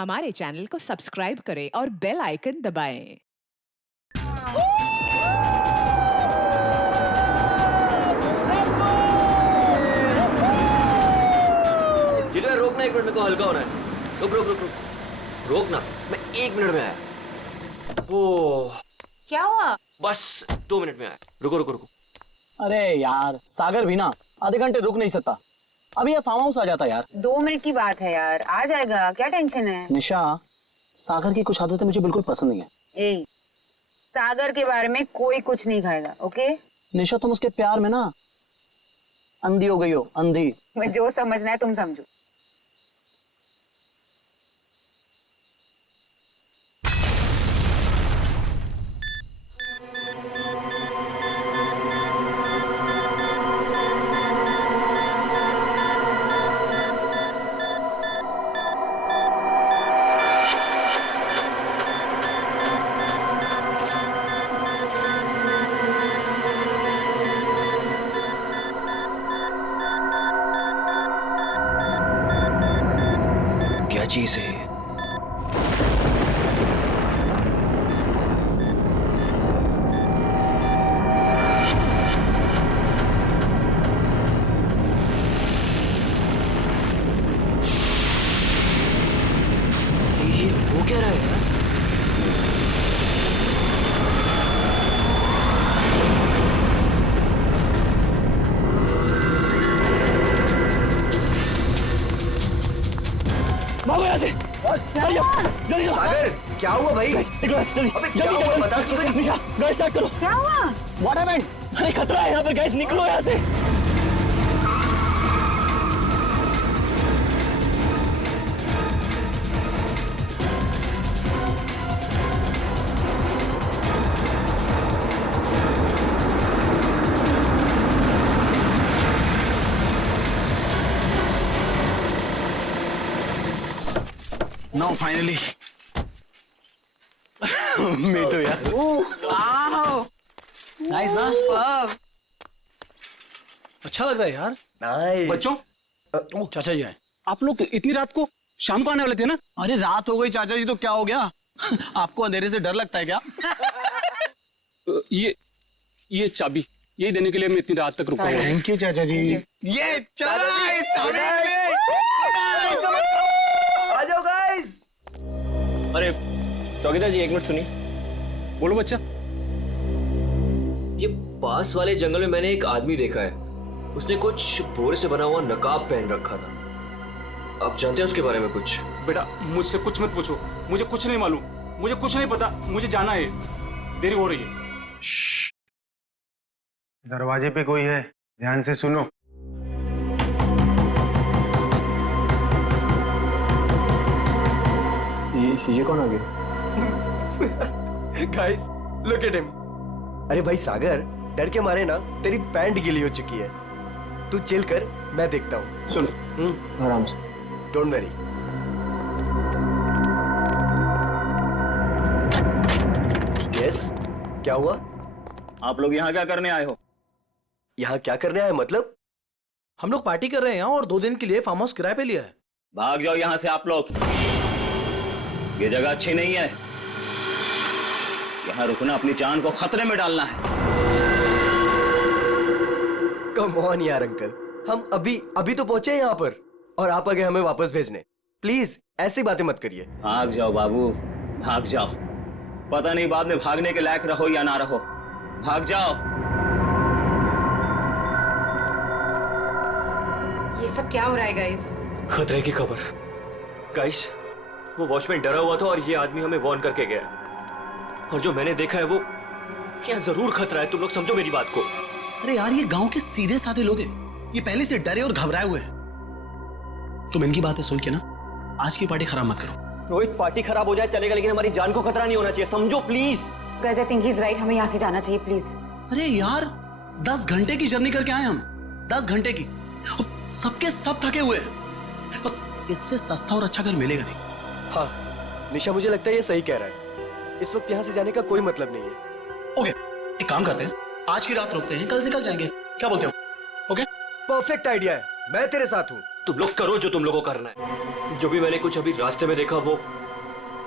हमारे चैनल को सब्सक्राइब करें और बेल आइकन दबाएं। जिधर रोकना, 1 मिनट में को हल्का होना है। रुक रुक रुक रुक रोकना, मैं 1 मिनट में आया। ओह क्या हुआ? बस 2 मिनट में आया। रुको रुको रुको। अरे यार सागर भी ना आधे घंटे रुक नहीं सकता। अभी ये फार्म हाउस आ जाता यार। 2 मिनट की बात है यार, आ जाएगा, क्या टेंशन है? निशा, सागर की कुछ आदतें मुझे बिल्कुल पसंद नहीं है। ए, सागर के बारे में कोई कुछ नहीं खाएगा, ओके? निशा, तुम उसके प्यार में ना अंधी हो गई हो, अंधी। मैं जो समझना है तुम समझो। क्या चीज है? ये हो क्या रहा है यार? भागो यहाँ से। जल्दी सागर क्या हुआ भाई? जल्दी अबे क्या हुआ? बता तो सही। निशा, गैस स्टार्ट करो। क्या हुआ? What happened? अरे खतरा है यहाँ पे, गैस निकलो यहाँ से। Now finally. Me too यार। वाओ, नाइस ना? वाव। अच्छा लग रहा है यार। नाइस। बच्चों, चाचा जी आए। आप लोग इतनी रात को शाम को आने वाले थे ना? अरे रात हो गई चाचा जी तो क्या हो गया? आपको अंधेरे से डर लगता है क्या? ये चाबी यही देने के लिए मैं इतनी रात तक रुका हुआ हूँ। थैंक यू चाचा जी। ये चला इस चाबी में। आ जाओ गाइस। अरे चौकीदार जी 1 मिनट सुनिए। बोलो बच्चा। ये पास वाले जंगल में मैंने एक आदमी देखा है। उसने कुछ बोरे से बना हुआ नकाब पहन रखा था। आप जानते हैं उसके बारे में कुछ? बेटा मुझसे कुछ मत पूछो, मुझे कुछ नहीं मालूम, मुझे कुछ नहीं पता, मुझे जाना है, देरी हो रही है। दरवाजे पे कोई है, ध्यान से सुनो। ये कौन आ गया? Guys look at him. अरे भाई सागर, डर के मारे ना तेरी पैंट गीली हो चुकी है। तू चिल कर, मैं देखता हूँ। सुन आराम से। Don't worry. यस, क्या हुआ? आप लोग यहाँ क्या करने आए हो? यहाँ क्या करने आए मतलब? हम लोग पार्टी कर रहे हैं यहाँ और 2 दिन के लिए फार्म हाउस किराए पे लिया है। भाग जाओ यहाँ से आप लोग, ये जगह अच्छी नहीं है। यहाँ रुकना अपनी जान को खतरे में डालना है। कम ऑन यार अंकल, हम अभी तो पहुंचे यहाँ पर और आप आ गए हमें वापस भेजने। प्लीज ऐसी बातें मत करिए। भाग जाओ बाबू, भाग जाओ। पता नहीं बाद में भागने के लायक रहो या ना रहो। भाग जाओ। ये सब क्या हो रहा है गाइस? खतरे की खबर। गाइस, वो वॉचमैन डरा हुआ था और ये आदमी हमें वार्न करके गया। और जो मैंने देखा है वो यहाँ जरूर खतरा है। तुम लोग समझो मेरी बात को। अरे यार ये गांव के सीधे साधे लोग हैं, ये पहले से डरे और घबराए हुए हैं। तुम इनकी बातें सुन के ना आज की पार्टी खराब मत करो। रोहित, पार्टी खराब हो जाए चलेगा, लेकिन हमारी जान को खतरा नहीं होना चाहिए, समझो please. Guys I think he is right, हमें यहाँ से जाना चाहिए प्लीज। अरे यार 10 घंटे की जर्नी करके आए हम, 10 घंटे की। सबके सब थके हुए हैं। इससे सस्ता और अच्छा घर मिलेगा नहीं। हाँ निशा, मुझे लगता है ये सही कह रहा है। इस वक्त यहाँ से जाने का कोई मतलब नहीं है। ओके, एक काम करते हैं, आज की रात रुकते हैं, कल निकल जाएंगे। क्या बोलते हो? ओके, परफेक्ट आइडिया है, मैं तेरे साथ हूँ। तुम लोग करो जो तुम लोगों को करना है। जो भी मैंने कुछ अभी रास्ते में देखा वो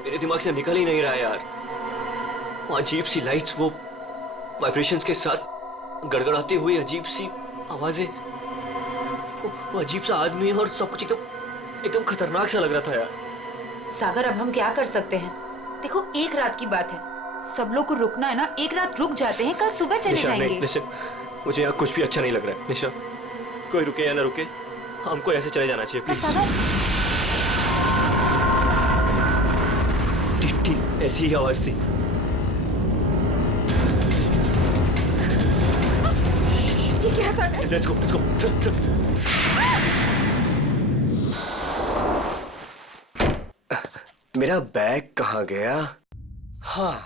मेरे दिमाग से निकल ही नहीं रहा यार। वो अजीब सी लाइट्स, वो वाइब्रेशंस के साथ गड़गड़ाती हुई अजीब सी आवाजें, वो अजीब सा आदमी और सब कुछ एकदम खतरनाक सा लग रहा था यार। सागर अब हम क्या कर सकते हैं? देखो एक रात की बात है, सब लोग को रुकना है ना, एक रात रुक जाते हैं, कल सुबह चले जाएंगे। निशा, मुझे यहाँ कुछ भी अच्छा नहीं लग रहा है। निशा, कोई रुके या ना रुके, हमको ऐसे चले जाना चाहिए प्लीज। ठीक ऐसी ही आवाज थी। ये क्या सागर? Let's go. मेरा बैग कहाँ गया? हाँ,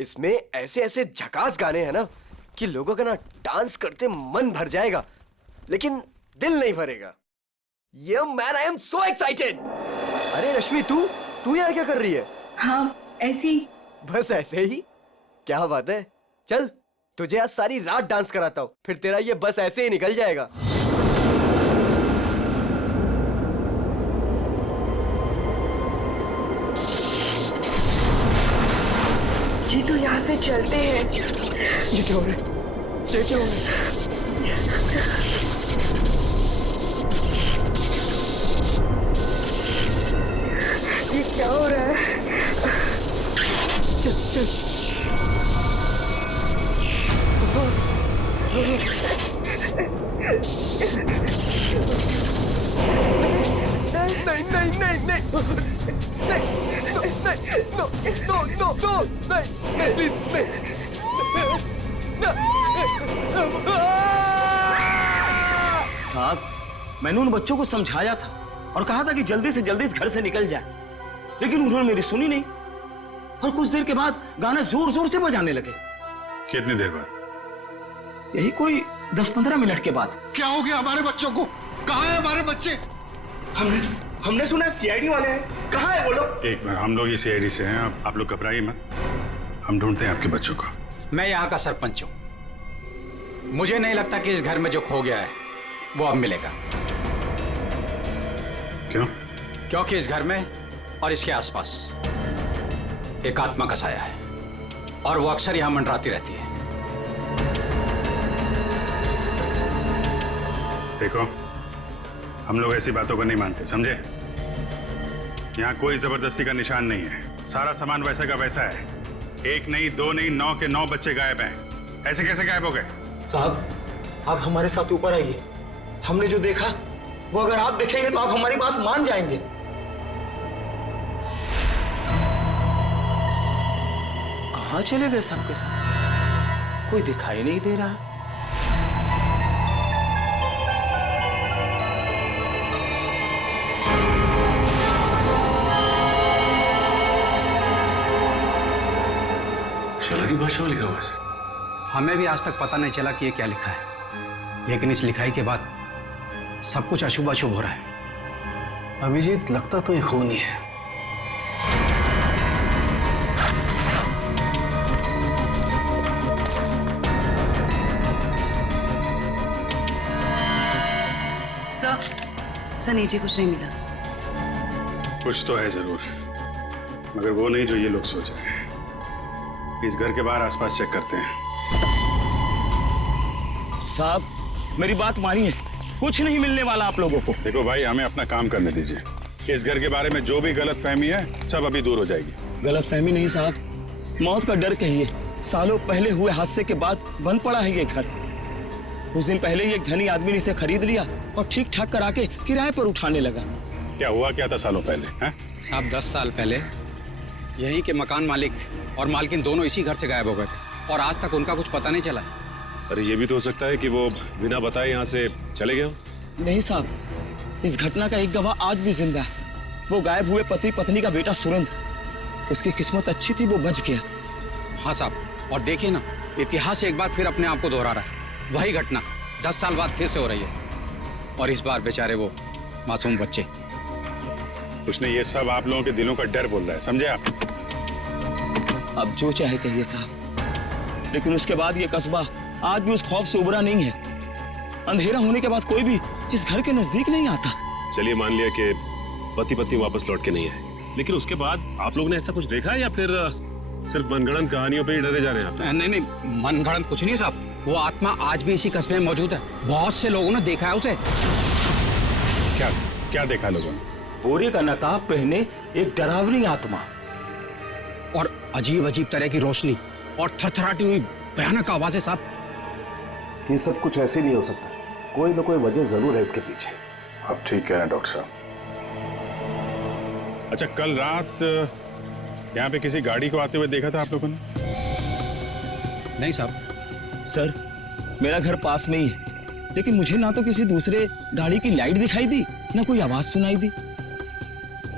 इसमें ऐसे ऐसे झकास गाने हैं ना कि लोगों का ना डांस करते मन भर जाएगा, लेकिन दिल नहीं भरेगा। ये man, I am so excited. अरे रश्मि, तू यहाँ क्या कर रही है? हाँ ऐसी। बस ऐसे ही? क्या बात है, चल तुझे आज सारी रात डांस कराता हूँ, फिर तेरा ये बस ऐसे ही निकल जाएगा। जी तो यहाँ से चलते हैं। ये क्या हो रहा है? ये क्या हो रहा है? ये क्या हो रहा है? चल चल। नहीं नहीं नहीं नहीं नो नो नो नो नहीं प्लीज नहीं। साहब, मैंने उन बच्चों को समझाया था और कहा था कि जल्दी से जल्दी इस घर से निकल जाए, लेकिन उन्होंने मेरी सुनी नहीं और कुछ देर के बाद गाना जोर जोर से बजाने लगे। कितनी देर बाद? यही कोई 10-15 मिनट के बाद। क्या हो गया हमारे बच्चों को? कहाँ है हमारे बच्चे? हमने सुना सीआईडी वाले हैं, कहाँ है वो लोग? एक मिनट, हम लोग ही सीआईडी से हैं, आप लोग घबराइए मत, हम ढूंढते हैं आपके बच्चों को। मैं यहाँ का सरपंच हूँ, मुझे नहीं लगता कि इस घर में जो खो गया है वो अब मिलेगा। क्यों? क्योंकि इस घर में और इसके आसपास एक आत्मा का साया है और वो अक्सर यहाँ मंडराती रहती है। देखो, हम लोग ऐसी बातों को नहीं मानते, समझे? यहाँ कोई जबरदस्ती का निशान नहीं है, सारा सामान वैसा का वैसा है। एक नहीं, दो नहीं, 9 के 9 बच्चे गायब हैं। ऐसे कैसे गायब हो गए? साहब, आप हमारे साथ ऊपर आइए। हमने जो देखा वो अगर आप देखेंगे तो आप हमारी बात मान जाएंगे। कहाँ चले गए सबके सब? कोई दिखाई नहीं दे रहा। की भाषा में लिखा हुआ है। हमें भी आज तक पता नहीं चला कि ये क्या लिखा है, लेकिन इस लिखाई के बाद सब कुछ अशुभ अशुभ हो रहा है। अभिजीत, लगता तो ये खूनी है। सर नीचे कुछ नहीं मिला। कुछ तो है जरूर, मगर वो नहीं जो ये लोग सोच रहे हैं। इस घर के बाहर आसपास चेक करते हैं। साहब, मेरी बात मानिए, कुछ नहीं मिलने वाला आप लोगों को। देखो भाई, हमें अपना काम करने दीजिए। इस घर के बारे में जो भी गलतफहमी है सब अभी दूर हो जाएगी। गलतफहमी नहीं साहब, मौत का डर कहिए। सालों पहले हुए हादसे के बाद बंद पड़ा है ये घर। कुछ दिन पहले ही एक धनी आदमी ने इसे खरीद लिया और ठीक ठाक करा के किराए पर उठाने लगा। क्या हुआ क्या था सालों पहले? साहब, 10 साल पहले यहीं के मकान मालिक और मालकिन दोनों इसी घर से गायब हो गए थे और आज तक उनका कुछ पता नहीं चला। अरे ये भी तो हो सकता है कि वो बिना बताए यहाँ से चले गए हो। नहीं साहब, इस घटना का एक गवाह आज भी जिंदा है। वो गायब हुए पति पत्नी का बेटा सुरंद। उसकी किस्मत अच्छी थी, वो बच गया। हाँ साहब, और देखिए ना, इतिहास एक बार फिर अपने आप को दोहरा रहा है। वही घटना 10 साल बाद फिर से हो रही है और इस बार बेचारे वो मासूम बच्चे। उसने ये सब आप लोगों के दिलों का डर बोल रहा है, समझे आप? अब जो चाहे कहिए साहब, लेकिन उसके बाद ये कस्बा आज भी उस खौफ से उबरा नहीं है। अंधेरा होने के बाद कोई भी इस घर के नजदीक नहीं आता। चलिए मान लिया कि पति पत्नी वापस लौट के नहीं आए, लेकिन उसके बाद आप लोगों ने ऐसा कुछ देखा या फिर सिर्फ मनगढ़ंत कहानियों पे ही डरे जा रहे हैं आप? नहीं नहीं, मनगढ़ंत कुछ नहीं साहब। वो आत्मा आज भी इसी कस्बे में मौजूद है। बहुत से लोगों ने देखा है उसे। क्या क्या देखा लोगों ने? बोरे का नकाब पहने एक डरावनी आत्मा और अजीब अजीब तरह की रोशनी और थरथराती हुई भयानक आवाजें साहब। ये सब कुछ ऐसे नहीं हो सकता, कोई ना कोई वजह जरूर है इसके पीछे। आप ठीक कह रहे हैं डॉक्टर साहब। अच्छा, कल रात यहाँ पे किसी गाड़ी को आते हुए देखा था आप लोगों ने? नहीं साहब। सर, मेरा घर पास में ही है, लेकिन मुझे ना तो किसी दूसरे गाड़ी की लाइट दिखाई दी, ना कोई आवाज सुनाई दी।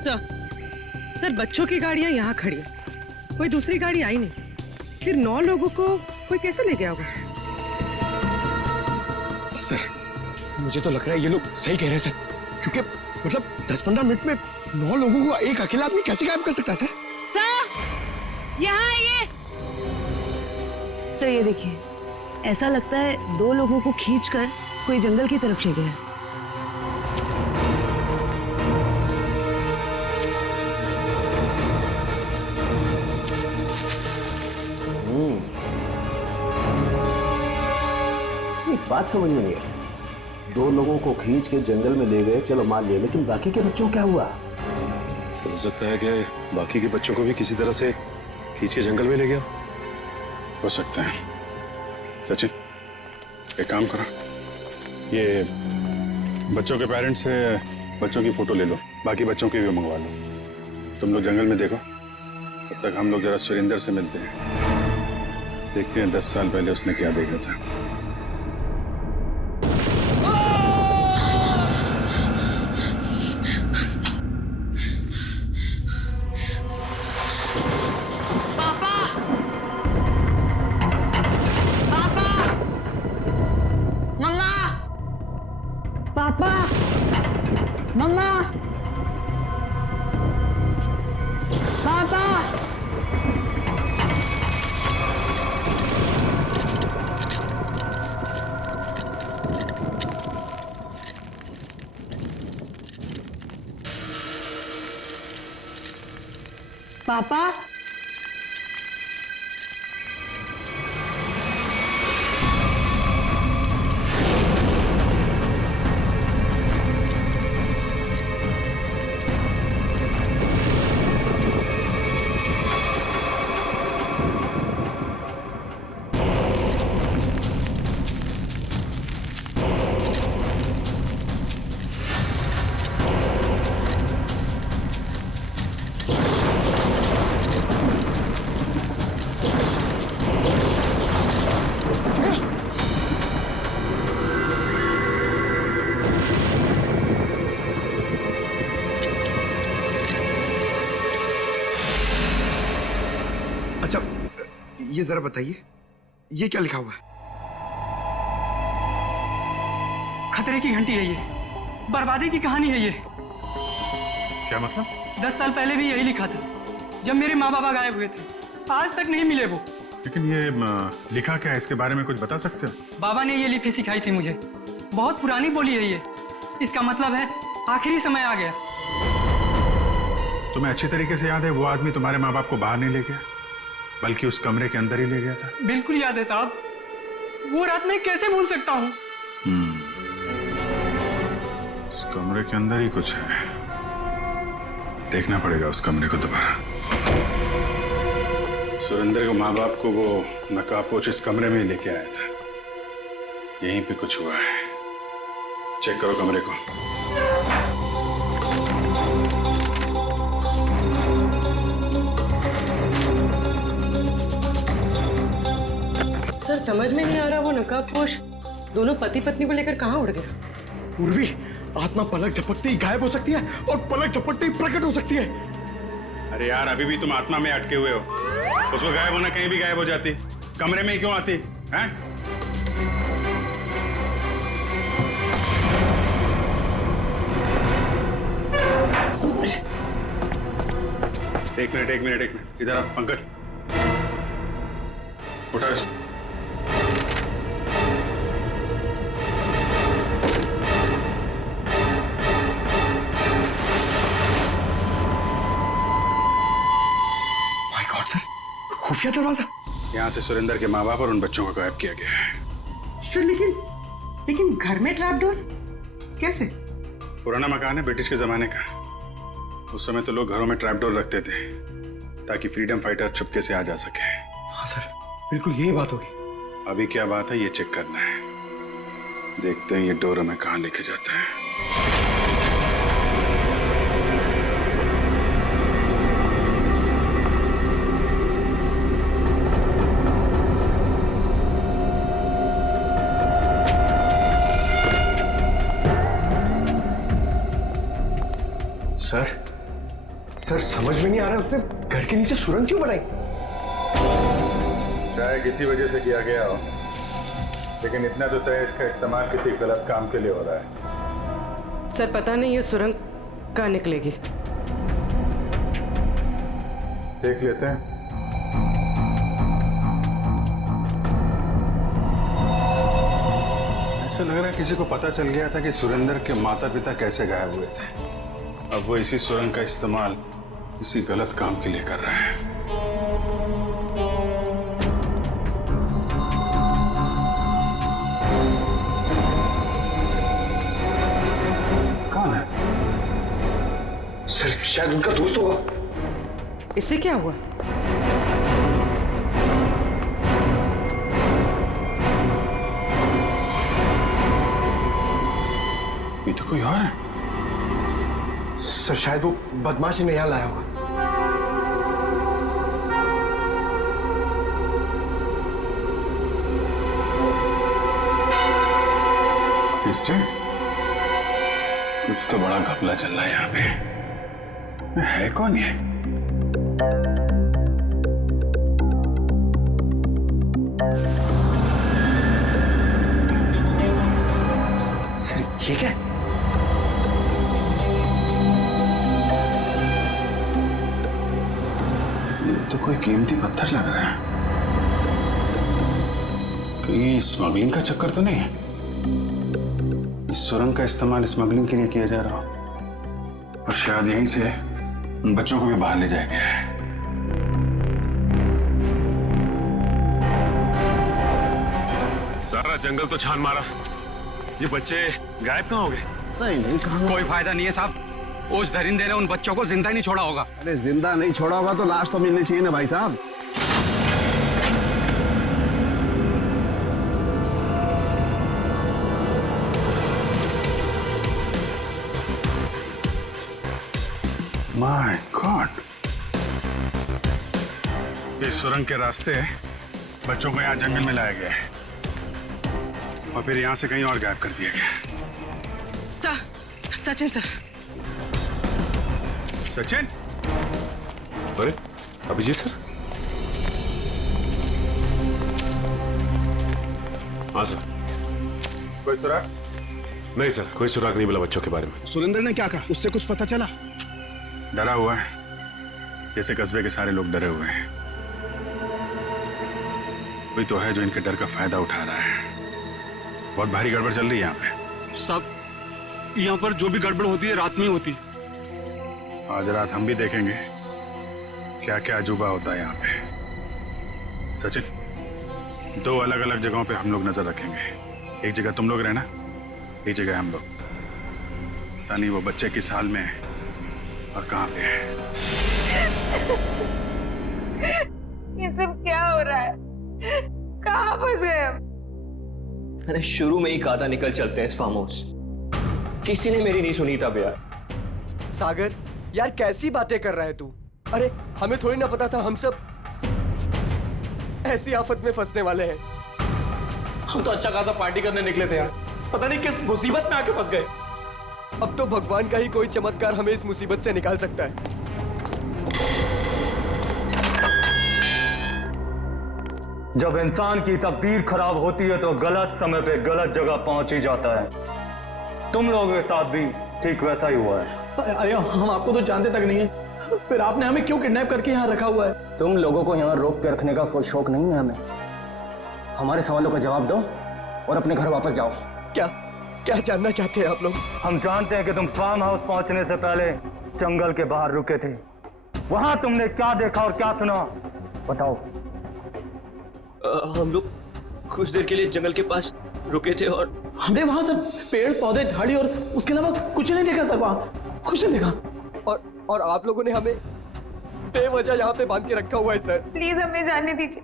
सर बच्चों की गाड़ियां यहाँ खड़ी है, कोई दूसरी गाड़ी आई नहीं। फिर 9 लोगों को कोई कैसे ले गया होगा? सर, मुझे तो लग रहा है ये लोग सही कह रहे हैं सर, क्योंकि मतलब 10-15 मिनट में 9 लोगों को एक अकेला आदमी कैसे गायब कर सकता है सर? सर यहाँ आइए। सर ये देखिए, ऐसा लगता है 2 लोगों को खींचकर कोई जंगल की तरफ ले गया। एक बात समझ में नहीं आई, 2 लोगों को खींच के जंगल में ले गए, चलो मान लिया, लेकिन बाकी के बच्चों को क्या हुआ? सर, हो सकता है कि बाकी के बच्चों को भी किसी तरह से खींच के जंगल में ले गया। हो सकता है। सचिन, एक काम करो, ये बच्चों के पेरेंट्स से बच्चों की फोटो ले लो, बाकी बच्चों की भी मंगवा लो। तुम लोग जंगल में देखो, तब तक हम लोग जरा सुरेंद्र से मिलते हैं, देखते हैं 10 साल पहले उसने क्या देखा था। पापा, ये जरा बताइए, ये क्या लिखा हुआ है? खतरे की घंटी है ये, बर्बादी की कहानी है ये। क्या मतलब? 10 साल पहले भी यही लिखा था, जब मेरे माँ बाबा गायब हुए थे। आज तक नहीं मिले वो। लेकिन ये लिखा क्या है, इसके बारे में कुछ बता सकते हो? बाबा ने ये लिपि सिखाई थी मुझे, बहुत पुरानी बोली है ये। इसका मतलब है आखिरी समय आ गया। तुम्हें अच्छी तरीके से याद है वो आदमी तुम्हारे माँ बाप को बाहर नहीं ले गया, बल्कि उस कमरे के अंदर ही ले गया था? बिल्कुल याद है साहब, वो रात मैं कैसे भूल सकता हूँ। उस कमरे के अंदर ही कुछ है, देखना पड़ेगा उस कमरे को दोबारा। सुरेंद्र के माँ बाप को वो नकाबपोश इस कमरे में ही लेके आया था, यहीं पे कुछ हुआ है। चेक करो कमरे को। सर समझ में नहीं आ रहा, वो नकाबपोश दोनों पति पत्नी को लेकर कहाँ उड़ गया? उर्वी, आत्मा पलक झपकते ही गायब हो सकती है और पलक झपकते ही प्रकट हो सकती है। अरे यार, अभी भी तुम आत्मा में अटके हुए हो। उसको गायब होना कहीं भी गायब हो जाती, कमरे में ही क्यों आती हैं? एक मिनट, इधर आ पंकज, उठा इसको। खुफिया दरवाजा? यहाँ से सुरेंद्र के माँ बाप और उन बच्चों को गायब किया गया है। सर लेकिन घर में ट्रैप डोर कैसे? पुराना मकान है ब्रिटिश के जमाने का। उस समय तो लोग घरों में ट्रैप डोर रखते थे ताकि फ्रीडम फाइटर चुपके से आ जा सके। हाँ सर, बिल्कुल यही बात होगी। अभी क्या बात है ये चेक करना है। देखते हैं ये डोर हमें कहाँ लेके जाता है। सर समझ में नहीं आ रहा उसने घर के नीचे सुरंग क्यों बनाई? चाहे किसी वजह से किया गया हो, लेकिन इतना तो तय इसका इस्तेमाल किसी गलत काम के लिए हो रहा है। सर पता नहीं ये सुरंग कहाँ निकलेगी। देख लेते हैं। ऐसा लग रहा है किसी को पता चल गया था कि सुरेंद्र के माता पिता कैसे गायब हुए थे। अब वो इसी सुरंग का इस्तेमाल किसी गलत काम के लिए कर रहा है। कौन है? सर शायद उनका दोस्त होगा। इससे क्या हुआ? ये तो कोई और है। सर शायद वो बदमाश इन्हें यहाँ लाया होगा। कुछ तो बड़ा घपला चल रहा है यहाँ पे। है कौन ये? सर ये क्या? तो कोई कीमती पत्थर लग रहा है। कहीं स्मगलिंग का चक्कर तो नहीं है? इस सुरंग का इस्तेमाल स्मगलिंग के लिए किया जा रहा हो और शायद यहीं से उन बच्चों को भी बाहर ले जाया गया है। सारा जंगल तो छान मारा, ये बच्चे गायब कहाँ हो गए? नहीं कहाँ? कोई फायदा नहीं है साहब, उस दरिंदे ने उन बच्चों को जिंदा ही नहीं छोड़ा होगा। अरे जिंदा नहीं छोड़ा होगा तो लाश तो मिलनी चाहिए ना भाई साहब। माय गॉड, इस सुरंग के रास्ते बच्चों को यहाँ जंगल में लाया गया है और फिर यहाँ से कहीं और गायब कर दिया गया। सचिन सर। सचिन? अरे अभिजीत सर। हाँ सर। कोई सुराग? नहीं सर, कोई सुराग नहीं मिला बच्चों के बारे में। सुरेंद्र ने क्या कहा? उससे कुछ पता चला? डरा हुआ है, जैसे कस्बे के सारे लोग डरे हुए हैं। कोई तो है जो इनके डर का फायदा उठा रहा है। बहुत भारी गड़बड़ चल रही है यहाँ पे। सब यहाँ पर जो भी गड़बड़ होती है रात में होती है। आज रात हम भी देखेंगे क्या क्या अजूबा होता है यहाँ पे। सचिन, 2 अलग अलग जगहों पे हम लोग नजर रखेंगे। एक जगह तुम लोग रहना, एक जगह हम लोग। पता नहीं वो बच्चे किस हाल में है और कहाँ पे है। ये सब क्या हो रहा है? कहाँ फंस गए हम? मैंने शुरू में ही कहा था निकल चलते हैं इस फार्म हाउस। किसी ने मेरी नहीं सुनी तब यार। सागर यार कैसी बातें कर रहा है तू? अरे हमें थोड़ी ना पता था हम सब ऐसी आफत में फंसने वाले हैं। हम तो अच्छा खासा पार्टी करने निकले थे यार, पता नहीं किस मुसीबत में आके फंस गए। अब तो भगवान का ही कोई चमत्कार हमें इस मुसीबत से निकाल सकता है। जब इंसान की तकदीर खराब होती है तो गलत समय पे गलत जगह पहुंच ही जाता है। तुम लोगों के साथ भी ठीक वैसा ही हुआ है। अरे हम आपको तो जानते तक नहीं है, फिर आपने हमें क्यों किडनैप करके यहाँ रखा हुआ है? तुम लोगों को यहाँ रोक के रखने का कोई शौक नहीं है हमें। हमारे सवालों का जवाब दो और अपने घर वापस जाओ। क्या क्या जानना चाहते हैं आप लोग? हम जानते हैं कि तुम फार्म हाउस पहुंचने से पहले जंगल के बाहर रुके थे। वहां तुमने क्या देखा और क्या सुना बताओ। हम लोग कुछ देर के लिए जंगल के पास रुके थे और हमने वहां सर पेड़ पौधे झाड़ी और उसके अलावा कुछ नहीं देखा सर, वहां कुछ नहीं देखा। और आप लोगों ने हमें बेवजह यहाँ पे बांध के रखा हुआ है सर। प्लीज हमें जाने दीजिए,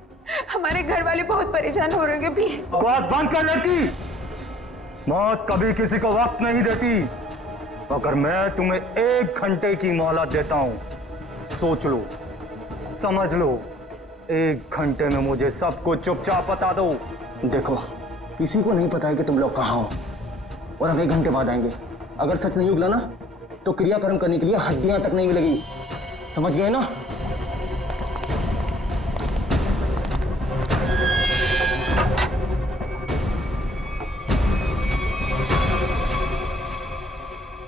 हमारे घर वाले बहुत परेशान हो रहे हैं, प्लीज। बकवास बंद कर लड़की, मौत कभी किसी को वक्त नहीं देती। अगर मैं तुम्हें 1 घंटे की मोहलत देता हूं, सोच लो, समझ लो, 1 घंटे में मुझे सब कुछ चुपचाप बता दो। देखो, किसी को नहीं पता है कि तुम लोग कहाँ हो, और हम 1 घंटे बाद आएंगे। अगर सच नहीं उगला ना, तो क्रियाक्रम करने के लिए हड्डियां तक नहीं मिलेगी, समझ गए ना?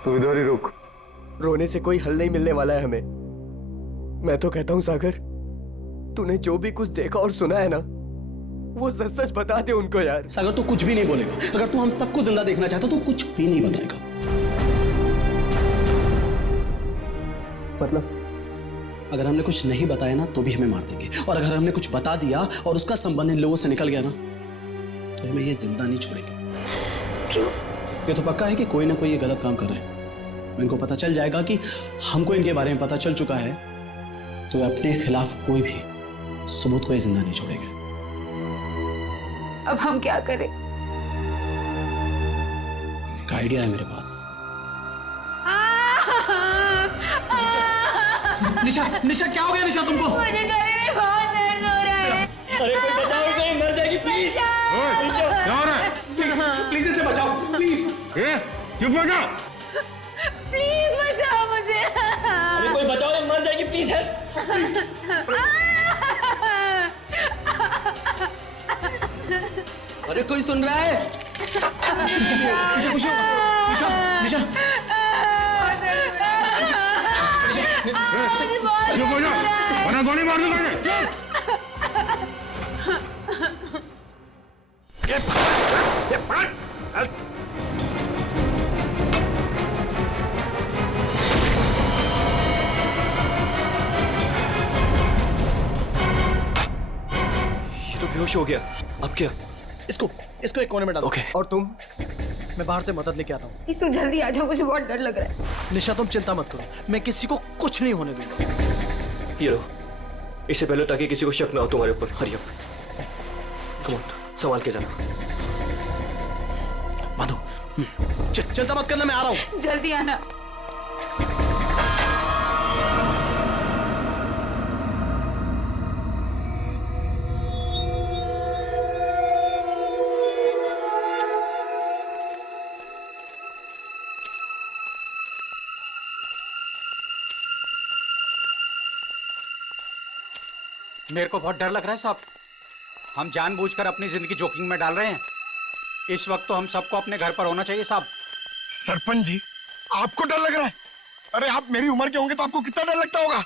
तू इधर ही रुक। रोने से कोई हल नहीं मिलने वाला है हमें। मैं तो कहता हूं सागर, तूने जो भी कुछ देखा और सुना है ना, वो सच सच बता दे उनको यार। सागर तू कुछ भी नहीं बोलेगा। अगर तू हम सबको जिंदा देखना चाहता तो कुछ भी नहीं बताएगा। मतलब अगर हमने कुछ नहीं बताया ना तो भी हमें मार देंगे, और अगर हमने कुछ बता दिया और उसका संबंध इन लोगों से निकल गया ना, तो हमें ये जिंदा नहीं छोड़ेंगे। क्यों? ये तो पक्का है कि कोई ना कोई ये गलत काम कर रहे हैं। इनको पता चल जाएगा कि हमको इनके बारे में पता चल चुका है, तो अपने खिलाफ कोई भी सबूत को जिंदा नहीं छोड़ेंगे। अब हम क्या करें? एक आइडिया है मेरे पास। निशा, निशा क्या हो गया निशा तुमको? मुझे गले में बहुत दर्द हो रहा है। अरे कोई बचाओ इसे, मर जाएगी प्लीज। क्या हो रहा है? प्लीज इसे बचाओ, प्लीज। चुप हो जाओ। प्लीज बचाओ मुझे। अरे कोई बचाओ, ये मर जाएगी प्लीज। अरे कोई सुन रहा है? निशा, निशा, निशा, निशा, निशा। चुप हो जाओ, वरना गोली मार दूंगा। ये तो बेहोश हो गया। अब क्या? इसको एक कोने में डालो। ओके। और तुम? मैं बाहर से मदद लेके आता हूँ। इसु जल्दी आ जाओ, मुझे बहुत डर लग रहा है। निशा तुम चिंता मत करो, मैं किसी को कुछ नहीं होने दूंगा। ये लो, इससे पहले ताकि किसी को शक ना हो तुम्हारे ऊपर। हरी अप, कम ऑन, संभाल के जाना। माधो, चिंता मत करना, मैं आ रहा हूँ। जल्दी आना। मेरे को बहुत डर लग रहा है साहब। हम जानबूझकर अपनी जिंदगी जोखिम में डाल रहे हैं। इस वक्त तो हम सबको अपने घर पर होना चाहिए साहब। सरपंच जी, आपको डर लग रहा है? अरे आप मेरी उम्र के होंगे तो आपको कितना डर लगता होगा?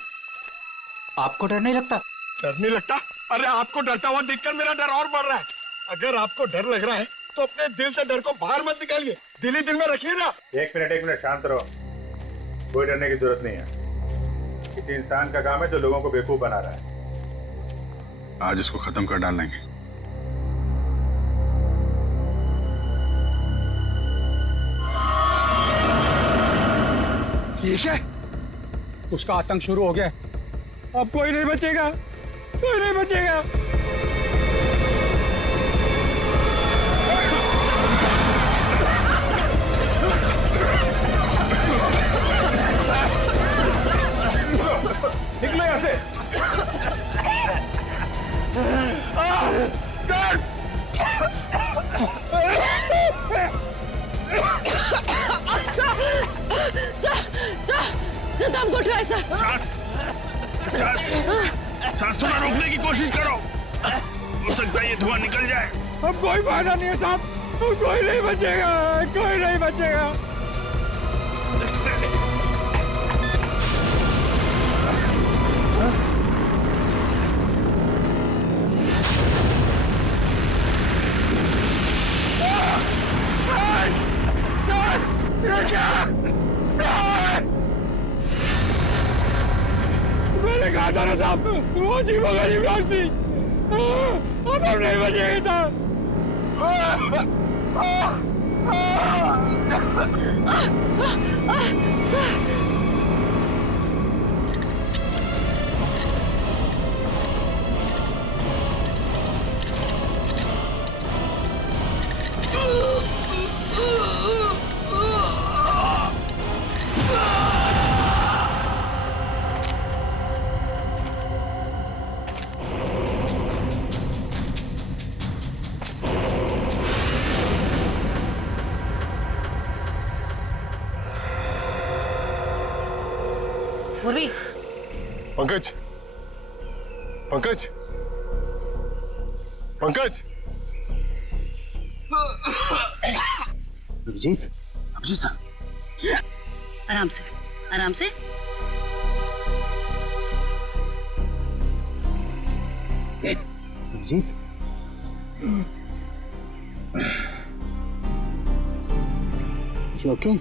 आपको डर नहीं लगता? डर नहीं लगता? अरे आपको डरता हुआ देखकर मेरा डर और बढ़ रहा है। अगर आपको डर लग रहा है तो अपने दिल से डर को बाहर मत निकालिए, दिल ही दिल में रखिए ना। 1 मिनट शांत रहो। कोई डरने की जरूरत नहीं है। किसी इंसान का काम है जो लोगों को बेवकूफ बना रहा है। आज इसको खत्म कर डालेंगे। ये क्या? उसका आतंक शुरू हो गया। अब कोई नहीं बचेगा, कोई नहीं बचेगा। निकलो यहाँ से। सर! सर दम घुट रहा है सर। सांस थोड़ा रोकने की कोशिश करो, हो सकता है ये धुआं निकल जाए। अब कोई फायदा नहीं है साहब, कोई नहीं बचेगा, कोई नहीं बचेगा। मैंने कहा कहा था ना साहब, वो जी वो गरीब लोग थी, अब हम नहीं बचेंगे साहब। पूर्वी, पंकज, पंकज, पंकज। अभिजीत, अभिजीत सर, आराम से, आराम से। Abhijit, you okay?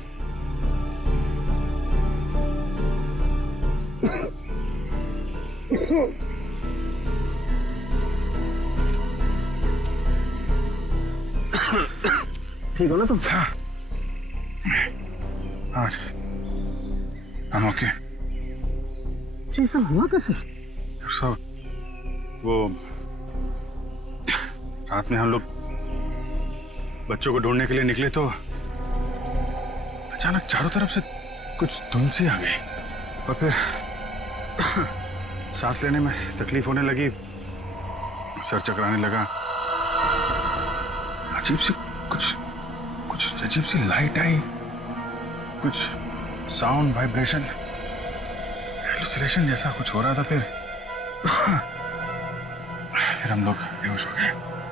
ठीक हो ना तुम? हाँ, I'm okay. ये सब हुआ कैसे? सब वो रात में हम लोग बच्चों को ढूंढने के लिए निकले तो अचानक चारों तरफ से कुछ धुंध सी आ गई और फिर सांस लेने में तकलीफ होने लगी, सर चकराने लगा, अजीब सी कुछ अजीब सी लाइट आई, कुछ साउंड वाइब्रेशन हेलुसिनेशन जैसा कुछ हो रहा था। फिर हम लोग बेहोश हो गए।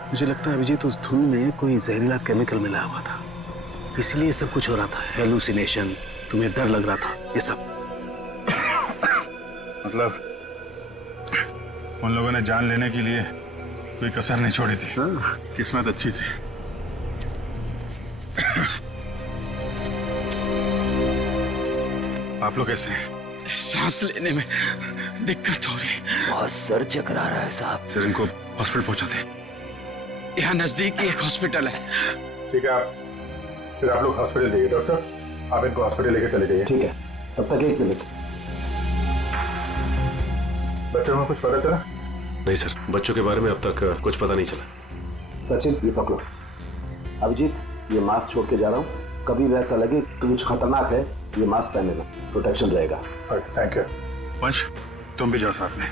मुझे लगता है अभिजीत उस धुन में कोई जहरीला केमिकल मिला हुआ था, इसलिए सब कुछ हो रहा था। हेलुसिनेशन, तुम्हें डर लग रहा था, ये सब। मतलब उन लोगों ने जान लेने के लिए कोई कसर नहीं छोड़ी थी। किस्मत अच्छी थी। आप लोग कैसे हैं? सांस लेने में दिक्कत हो रही है। बहुत सर चकरा रहा है साहब। सर इनको हॉस्पिटल पहुंचाते। यहाँ नजदीक ही एक हॉस्पिटल है। ठीक है, फिर आप लोग हॉस्पिटल जाइए। डॉक्टर साहब, आप इनको हॉस्पिटल लेकर चले जाइए। ठीक है, तब तक 1 मिनट। बच्चों में कुछ पता चला? नहीं सर, बच्चों के बारे में अब तक कुछ पता नहीं चला। सचिन, ये पकड़ो। अभिजीत, ये मास्क छोड़ के जा रहा हूँ, कभी भी ऐसा लगे कि कुछ खतरनाक है, ये मास्क पहन लेना, प्रोटेक्शन रहेगा। Thank you. वंश, तुम भी जाओ साथ में।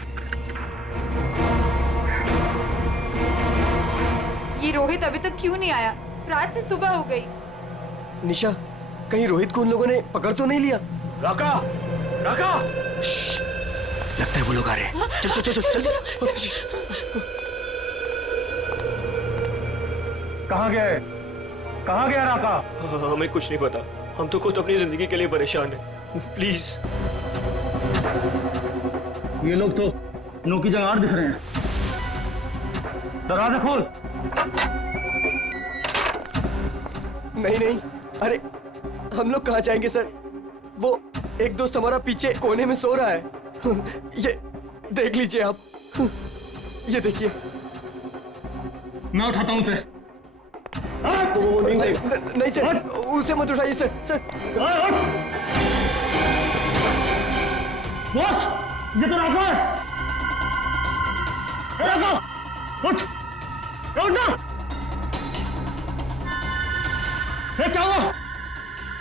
ये रोहित अभी तक क्यों नहीं आया? रात से सुबह हो गई। निशा, कहीं रोहित को उन लोगों ने पकड़ तो नहीं लिया? राका, राका! लगता है वो लोग आ रहे हैं। चल चल चल चल। कहाँ गए? कहाँ गया राका? हमें कुछ नहीं पता, हम तो खुद अपनी जिंदगी के लिए परेशान हैं। प्लीज। ये लोग तो नो की जगह दिख रहे हैं। दरवाजा खोल। नहीं नहीं, अरे हम लोग कहाँ जाएंगे सर? वो एक दोस्त हमारा पीछे कोने में सो रहा है। ये देख लीजिए आप, ये देखिए। मैं उठाता हूँ उसे। नहीं सर, उसे मत उठाइए सर। सर बॉस, ये तो राका है। राका, उठ, उठ ना। क्या हुआ?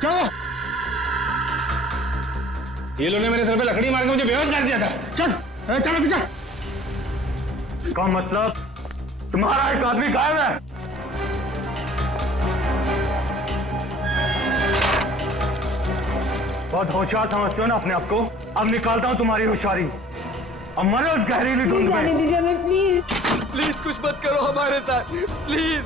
क्या हुआ? ये लोगों ने मेरे सर पे लकड़ी मार के मुझे बेहोश कर दिया था। चल चल पीछे। इसका मतलब तुम्हारा एक आदमी गायब है। बहुत होशियार समझते हो ना अपने आप को? अब निकालता हूं तुम्हारी होशियारी। अब मरो उस गहरीली धुंध में। प्लीज कुछ मत करो हमारे साथ, प्लीज।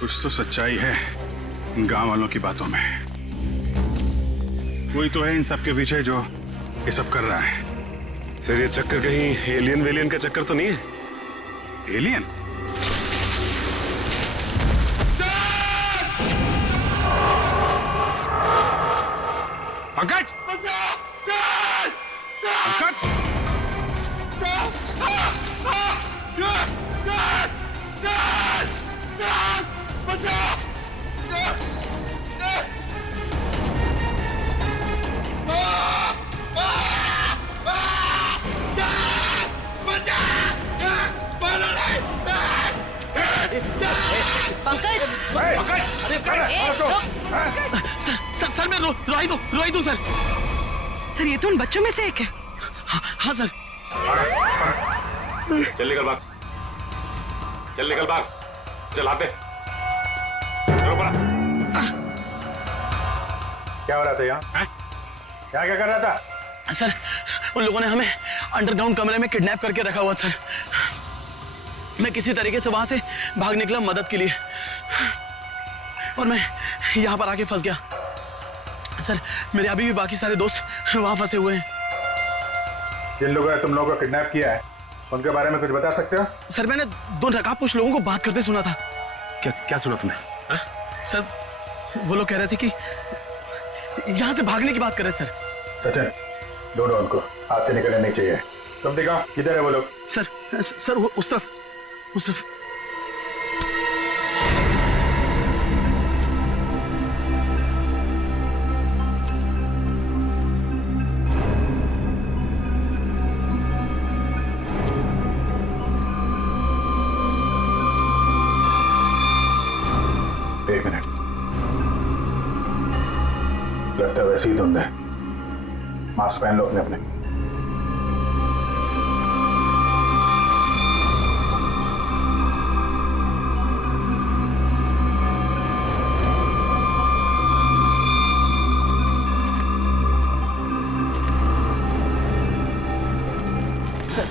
कुछ तो सच्चाई है इन गांव वालों की बातों में। कोई तो है इन सब के पीछे जो ये सब कर रहा है? सर ये चक्कर कहीं एलियन वेलियन का चक्कर तो नहीं है? एलियन? पंकज! पंकज! पंकज! सर मैं रोई दूं सर। सर ये तो उन बच्चों में से एक है। हाँ सर। चल निकल भाग, चल निकल भाग, चल आते। चलो पड़ा। क्या हो रहा था यहाँ? क्या क्या कर रहा था? सर उन लोगों ने हमें अंडरग्राउंड कमरे में किडनैप करके रखा हुआ सर। मैं किसी तरीके से वहां से भाग निकला मदद के लिए और मैं यहाँ पर आके फंस गया सर। मेरे अभी भी बाकी सारे दोस्त वहां फंसे हुए हैं। जिन लोगों ने तुम लोगों को किडनैप किया है उनके बारे में कुछ बता सकते हो? सर मैंने 2 नकाबपोश लोगों को बात करते सुना था। क्या सुना तुमने? सर वो लोग कह रहे थे कि यहाँ से भागने की बात कर रहे थे सर। सचिन, ढूंढो उनको, हाथ से निकलने नहीं चाहिए। तुम दिखाओ किधर है वो लोग? सर वो उस तरफ। एक मिनट, लगता है वैसे ही धुंध है। मास्क पहन लो अपने अपने।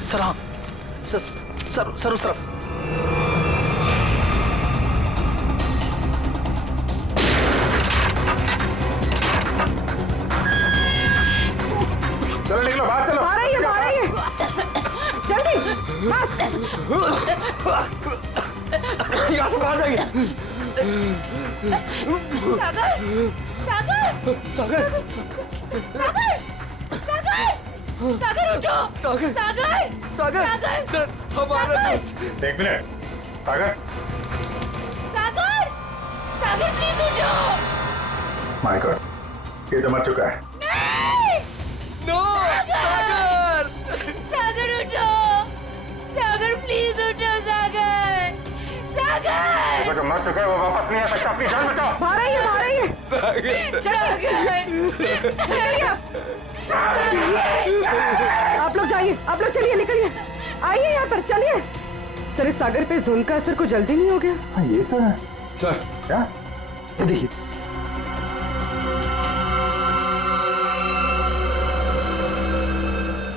सर हाँ सर उस तरफ। चलो निकलो, बाहर चलो। आ रही है जल्दी यहाँ से बाहर जाइए। सागर उठो। सागर सर हम आ रहे हैं। एक मिनट, सागर प्लीज उठो। माय गॉड, ये तो मर चुका है। नो सागर उठो। सागर प्लीज उठो। सागर वो जो मर चुका है वो वापस नहीं आ सकता। अपनी जान बचाओ। आ रही है आप लोग जाइए, आप लोग चलिए, निकलिए, आइए यहाँ पर, चलिए। सर इस सागर पे धुंध का असर को जल्दी नहीं हो गया? हाँ ये तो है सर। क्या? ये देखिए,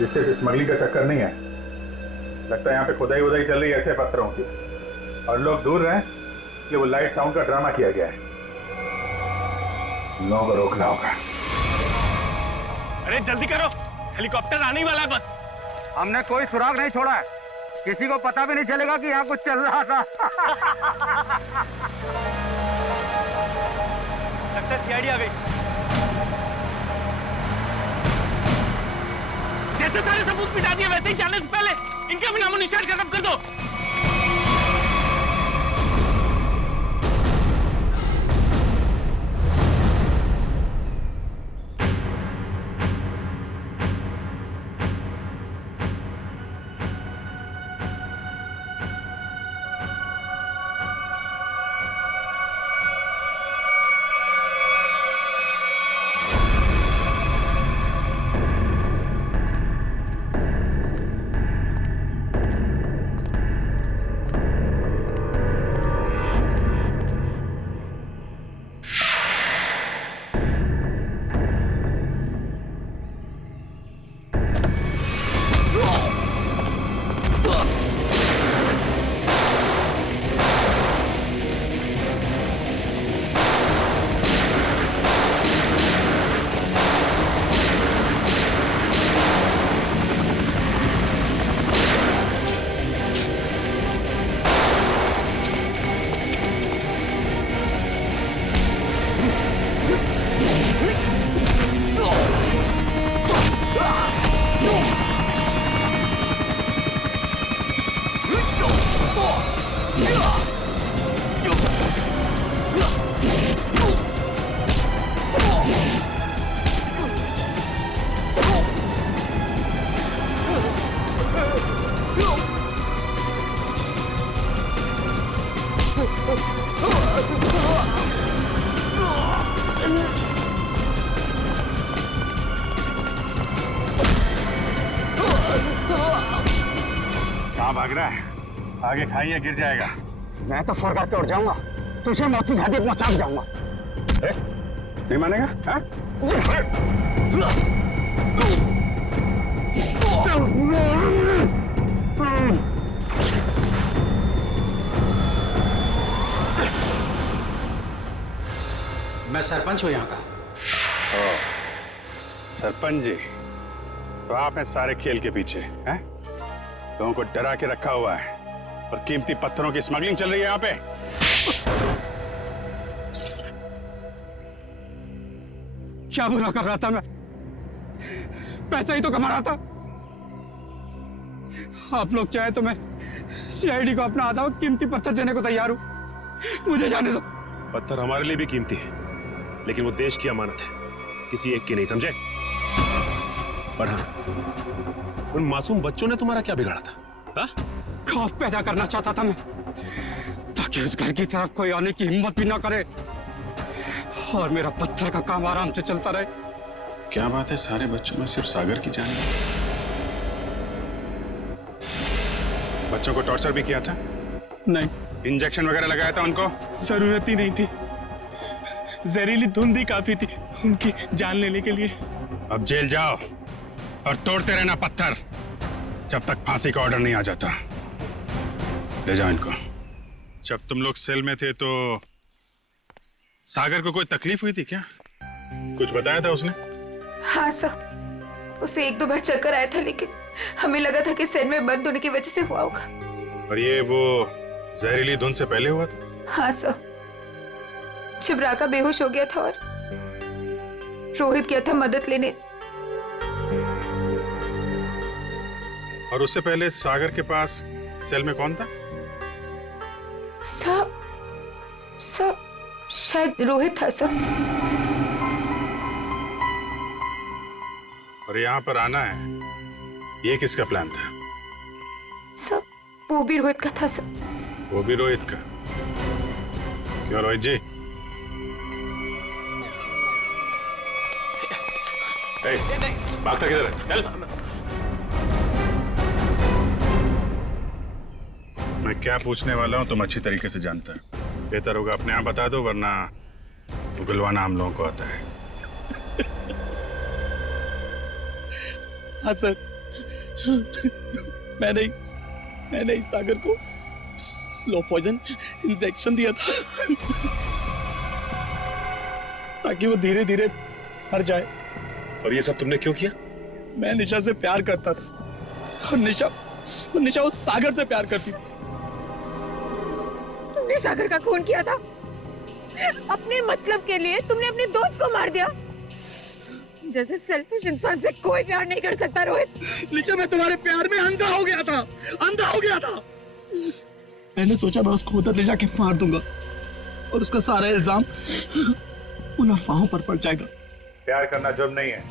इससे स्मगलिंग का चक्कर नहीं है। लगता है यहाँ पे खुदाई वुदाई चल रही है ऐसे पत्थरों की, और लोग दूर रहे कि वो लाइट साउंड का ड्रामा किया गया है। लोगों को रोकना होगा। अरे जल्दी करो, हेलीकॉप्टर आने ही वाला है बस। हमने कोई सुराग नहीं छोड़ा है, किसी को पता भी नहीं चलेगा कि यहाँ कुछ चल रहा था। लगता है सीआईडी आ गई। जैसे सारे सबूत मिटा दिए वैसे ही जाने से पहले इनका भी नामो निशान खत्म कर दो। कहाँ भाग रहा है? आगे खाइए, गिर जाएगा। मैं तो फर करके उठ जाऊंगा, तुझे मौत की घाटी पहुंचा जाऊंगा। नहीं मानेगा? हाँ? मैं सरपंच हूँ यहाँ का। सरपंच जी, तो आप हैं सारे खेल के पीछे, हैं? लोगों को डरा के रखा हुआ है और कीमती पत्थरों की स्मगलिंग चल रही है यहाँ पे। क्या बुरा कर रहा था मैं? पैसा ही तो कमा रहा था। आप लोग चाहे तो मैं सीआईडी को अपना आधा कीमती पत्थर देने को तैयार हूं। मुझे जाने दो। पत्थर हमारे लिए भी कीमती है, लेकिन वो देश की अमानत है, किसी एक की नहीं, समझे? और हाँ, उन मासूम बच्चों ने तुम्हारा क्या बिगाड़ा था? हा? खौफ पैदा करना चाहता था मैं, ताकि उस घर की तरफ कोई आने की हिम्मत भी ना करे और मेरा पत्थर का काम आराम से चलता रहे। क्या बात है, सारे बच्चों में सिर्फ सागर की जान है? बच्चों को टॉर्चर भी किया था? नहीं। इंजेक्शन वगैरह लगाया था उनको? जरूरत ही नहीं थी, जहरीली धुंध ही काफी थी उनकी जान लेने के लिए। अब जेल जाओ और तोड़ते रहना पत्थर जब तक फांसी का ऑर्डर नहीं आ जाता। ले जाओ इनको। जब तुम लोग सेल में थे तो सागर को कोई तकलीफ हुई थी क्या? कुछ बताया था उसने? हाँ सर, उसे 1-2 बार चक्कर आया था, लेकिन हमें लगा था कि सेल में बंद होने की वजह से हुआ होगा। और ये वो जहरीली धुंध से पहले हुआ था? हाँ सर, जब राका बेहोश हो गया था और रोहित गया था मदद लेने। और उससे पहले सागर के पास सेल में कौन था? सर शायद रोहित था सर। और यहाँ पर आना है, ये किसका प्लान था? सर वो भी रोहित का था सर। वो भी रोहित का? क्यों रोहित जी? भागता किधर है? चल। मैं क्या पूछने वाला हूँ तुम अच्छी तरीके से जानता है। बेहतर होगा अपने आप बता दो, वरना उगलवाना हम लोगों को आता है। हाँ सर, मैंने इस सागर को स्लो पॉइजन इंजेक्शन दिया था ताकि वो धीरे धीरे मर जाए। और ये सब तुमने क्यों किया? मैं निशा से प्यार करता था और निशा उस सागर से प्यार करती थी। तुमने सागर का खून किया था अपने मतलब के लिए। तुमने अपने दोस्त को मार दिया। जैसे सेल्फिश इंसान से कोई प्यार नहीं कर सकता रोहित। निशा, मैं तुम्हारे प्यार में अंधा हो गया था। मैंने सोचा मैं उसको उधर ले जाके मार दूंगा और उसका सारा इल्जाम उन अफवाहों पर पड़ जाएगा। प्यार करना जुर्म नहीं है।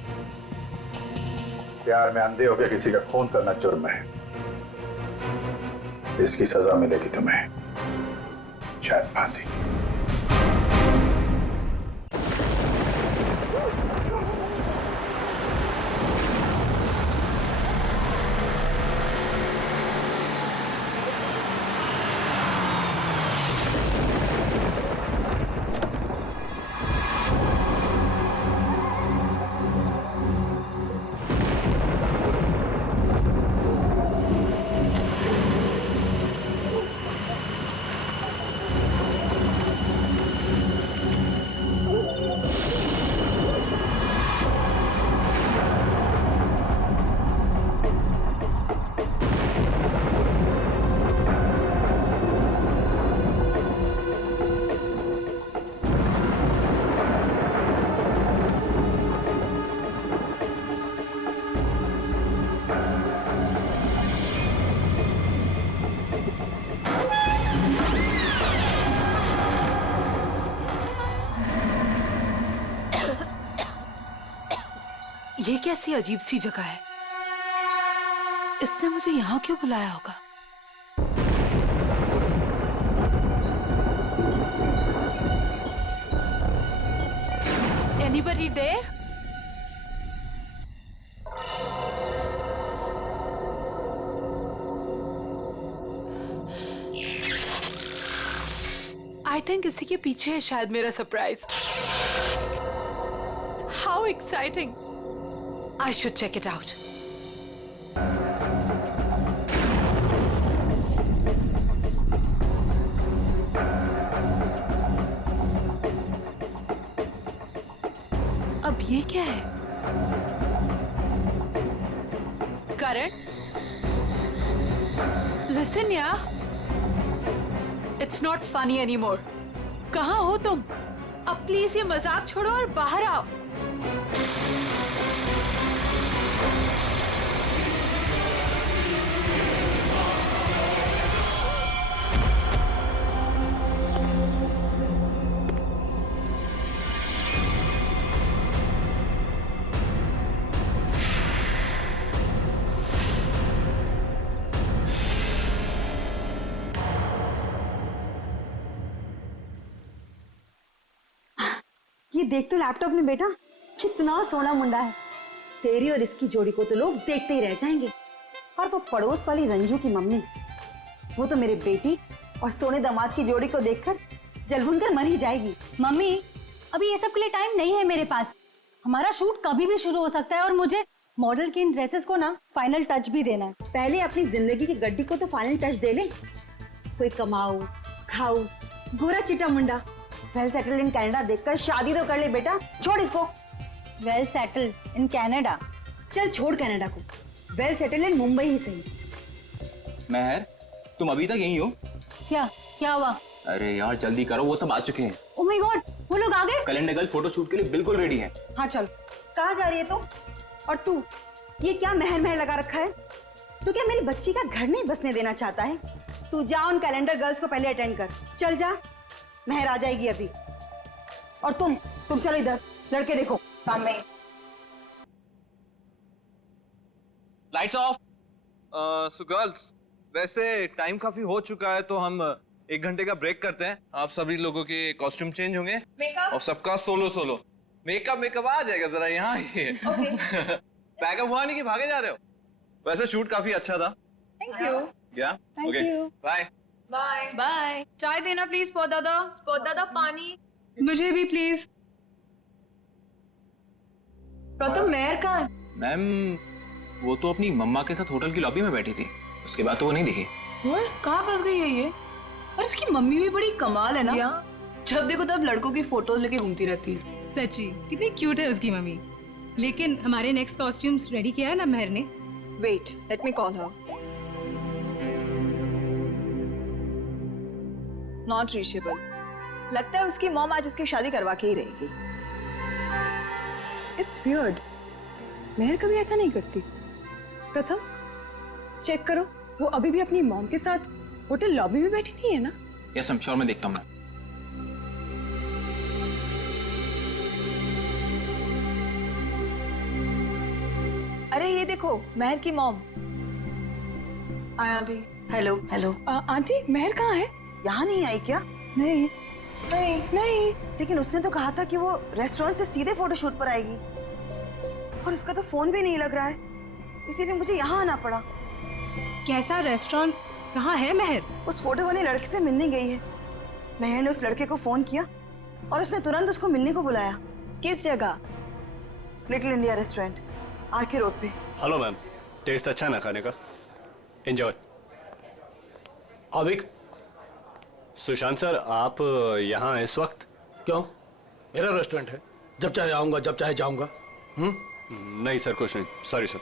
प्यार में अंधे होकर किसी का खून करना जुर्म है। इसकी सजा मिलेगी तुम्हें, शायद फांसी। ये कैसी अजीब सी जगह है? इसने मुझे यहाँ क्यों बुलाया होगा? Anybody there? आई थिंक इसी के पीछे है शायद मेरा surprise. How exciting! I should check it out. अब ये क्या है? करण, लिसन यार, it's not funny any more. कहाँ हो तुम? अब प्लीज ये मजाक छोड़ो और बाहर आओ। ये देख तो लैपटॉप में बेटा, कितना सोना मुंडा है। तेरी और इसकी जोड़ी को तो लोग देखते ही रह जाएंगे। और वो पड़ोस वाली रंजू की मम्मी, वो तो मेरे बेटी और सोने दामाद की जोड़ी को देखकर जलभुन कर मर ही जाएगी। मम्मी, अभी ये सब के लिए टाइम नहीं है मेरे पास। हमारा शूट कभी भी शुरू हो सकता है और मुझे मॉडल की इन ड्रेसेस को ना फाइनल टच भी देना है। पहले अपनी जिंदगी की गड्डी को तो फाइनल टच दे ले। कोई कमाऊ खाऊ गोरा चिटा मुंडा वेल सेटल्ड इन कनाडा देखकर शादी तो कर ले बेटा। छोड़ इसको। Well settled in Canada? चल छोड़ कनाडा को, वेल सेटल्ड इन मुंबई ही सही। महर, तुम अभी तक यहीं हो? क्या हुआ? अरे यार जल्दी करो, वो सब आ चुके हैं। ओह माय गॉड, वो लोग आ गए? कैलेंडर गर्ल फोटो शूट के लिए बिल्कुल रेडी है। हाँ चल। कहाँ जा रही है तुम? और तू ये क्या महर महर लगा रखा है? तू क्या मेरी बच्ची का घर नहीं बसने देना चाहता है? तू जा उन कैलेंडर गर्ल्स को पहले अटेंड कर। चल जा, महर आ जाएगी अभी। और तुम चलो इधर, लड़के देखो। Lights off. सो गर्ल्स, वैसे टाइम काफी हो चुका है तो हम 1 घंटे का ब्रेक करते हैं। आप सभी लोगों के कॉस्ट्यूम चेंज होंगे और सबका सोलो मेकअप आ जाएगा। जरा यहाँ पैकअप हुआ नहीं कि भागे जा रहे हो? वैसे शूट काफी अच्छा था। Thank you. Okay, bye bye. चाय देना प्लीज। स्पॉट दादा पानी। मुझे भी प्लीज। प्रथम मेहर कहाँ है? मैम, वो तो अपनी मम्मा के साथ होटल की लॉबी में बैठी थी, उसके बाद तो वो नहीं दिखी। कहाँ फंस गई है ये? और इसकी मम्मी भी बड़ी कमाल है ना। जब देखो तब लड़कों की फोटोज लेके घूमती रहती है। सच्ची कितनी क्यूट है उसकी मम्मी। लेकिन हमारे नेक्स्ट कॉस्ट्यूम्स रेडी किया है ना महर ने? Wait, let me call her. Not reachable. लगता है उसकी मॉम आज उसकी शादी करवा के ही रहेगी। इट्स वियर्ड, महर कभी ऐसा नहीं करती। प्रथम चेक करो, वो अभी भी अपनी मॉम के साथ होटल लॉबी में बैठी नहीं है ना? यस मैम, श्योर, मैं देखता हूँ। अरे ये देखो, महर की mom. Hi aunty. Hello hello. Aunty Mehar कहाँ है? यहाँ नहीं आई क्या? नहीं। लेकिन उसने तो कहा था कि वो रेस्टोरेंट से सीधे फोटोशूट पर आएगी, और उसका तो फोन भी नहीं लग रहा है, इसीलिए मुझे यहाँ आना पड़ा। कैसा रेस्टोरेंट? कहाँ है महर? उस फोटो वाले लड़के से मिलने गई है। महर ने उस लड़के को फोन किया और उसने तुरंत उसको मिलने को बुलाया। किस जगह? Little India restaurant, RK road पे। हेलो मैम, टेस्ट अच्छा है ना खाने का? एंजॉय। अभिक, सुशांत सर, आप यहाँ इस वक्त? क्यों? मेरा रेस्टोरेंट है, जब चाहे आऊंगा, जब चाहे जाऊंगा। नहीं सर, कुछ नहीं, sorry sir.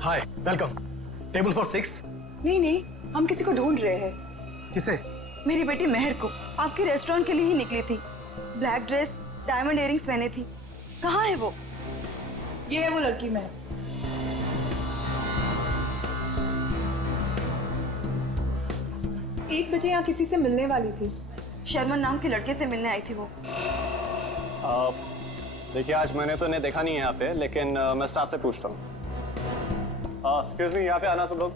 Hi, welcome. Table for 6। नहीं, हम किसी को ढूंढ रहे हैं। किसे? मेरी बेटी महर को। आपके रेस्टोरेंट के लिए ही निकली थी। ब्लैक ड्रेस, डायमंड इयरिंग्स पहने थी। कहाँ है वो? ये है वो लड़की महर। एक बजे यहाँ किसी से मिलने वाली थी। शर्मन नाम के लड़के से मिलने आई थी वो। देखिए, आज मैंने तो इन्हें देखा नहीं है यहाँ पे, लेकिन मैं स्टाफ से पूछता हूँ। एक्सक्यूज मी, यहाँ पे आना सब लोग।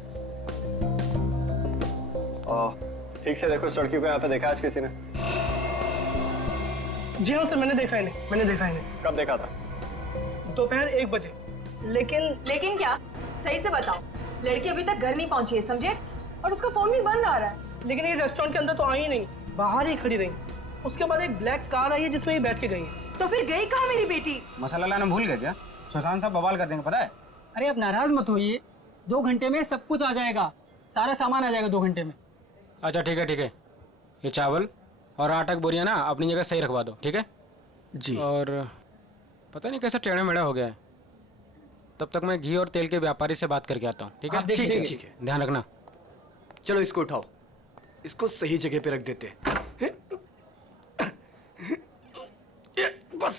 ठीक से देखो, इस लड़की को यहाँ पे देखा आज किसी ने? जी हाँ सर, मैंने देखा इन्हें। कब देखा था? दोपहर 1 बजे। लेकिन क्या? सही से बताओ। लड़की अभी तक घर नहीं पहुंची है, समझे? और उसका फोन भी बंद आ रहा है। लेकिन ये रेस्टोरेंट के अंदर तो आई ही नहीं, बाहर ही खड़ी रही। उसके बाद एक ब्लैक कार आई है जिसमें ये बैठ के गई है। तो फिर गई कहाँ मेरी बेटी? मसाला लाना भूल गए क्या? सुशांत साहब बवाल कर देंगे पता है। अरे अब नाराज मत होइए, 2 घंटे में सब कुछ आ जाएगा, सारा सामान आ जाएगा 2 घंटे में। अच्छा ठीक है ठीक है, ये चावल और आटा की बोरियां ना अपनी जगह सही रखवा दो, ठीक है जी। और पता नहीं कैसा टेढ़ा मेढ़ा हो गया है, तब तक मैं घी और तेल के व्यापारी से बात करके आता हूँ, ठीक है? ठीक है ठीक है, ध्यान रखना। चलो इसको उठाओ, इसको सही जगह पे रख देते हैं। बस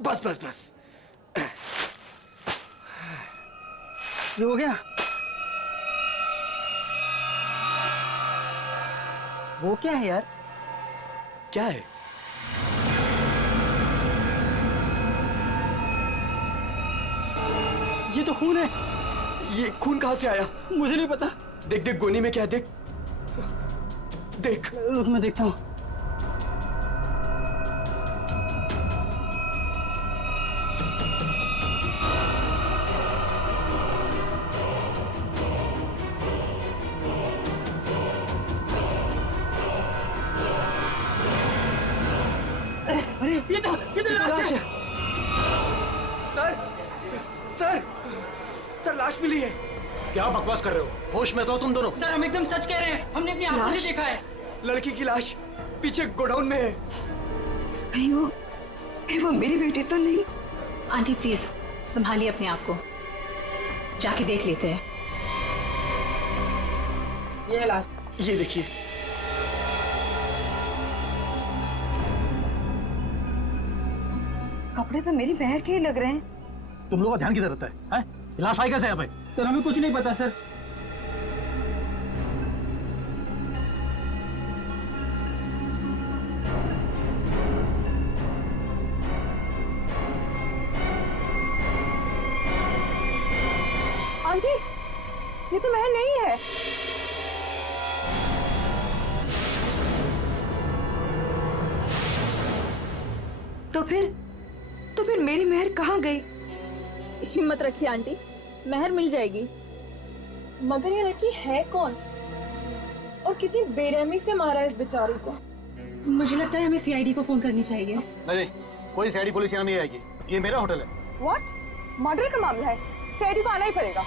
बस बस बस, ये हो गया। वो क्या है यार? क्या है? ये तो खून है। ये खून कहाँ से आया? मुझे नहीं पता। देख देख गोनी में क्या है, देख देख। रुक मैं देखता हूँ। अरे ये तो लाश है। सर सर सर, लाश मिली है। क्या बकवास कर रहे हो? होश में तो तुम दोनों। सर हम एकदम सच कह रहे हैं, हमने अपनी आंखों से देखा है। लड़की की लाश पीछे गोडाउन में है। कहीं वो मेरी बेटी तो नहीं? आंटी प्लीज संभालिए अपने आप को, जाके देख लेते हैं। ये लाश, ये देखिए। कपड़े तो मेरी बहन के ही लग रहे हैं। तुम लोगों का ध्यान किधर रहता है? लाश आई कैसे यहाँ पे? सर हमें कुछ नहीं पता सर। आंटी ये तो महल नहीं है। तो फिर मेरी मेहर कहाँ गई? हिम्मत रखिए आंटी, मेहर मिल जाएगी। मगर ये लड़की है कौन और कितनी बेरहमी से मारा है इस बेचारी को? मुझे लगता है हमें सीआईडी को फोन करनी चाहिए। नहीं, कोई सीआईडी पुलिस यहाँ नहीं आएगी, ये मेरा होटल है। व्हाट? मर्डर का मामला है, सीआईडी को आना ही पड़ेगा।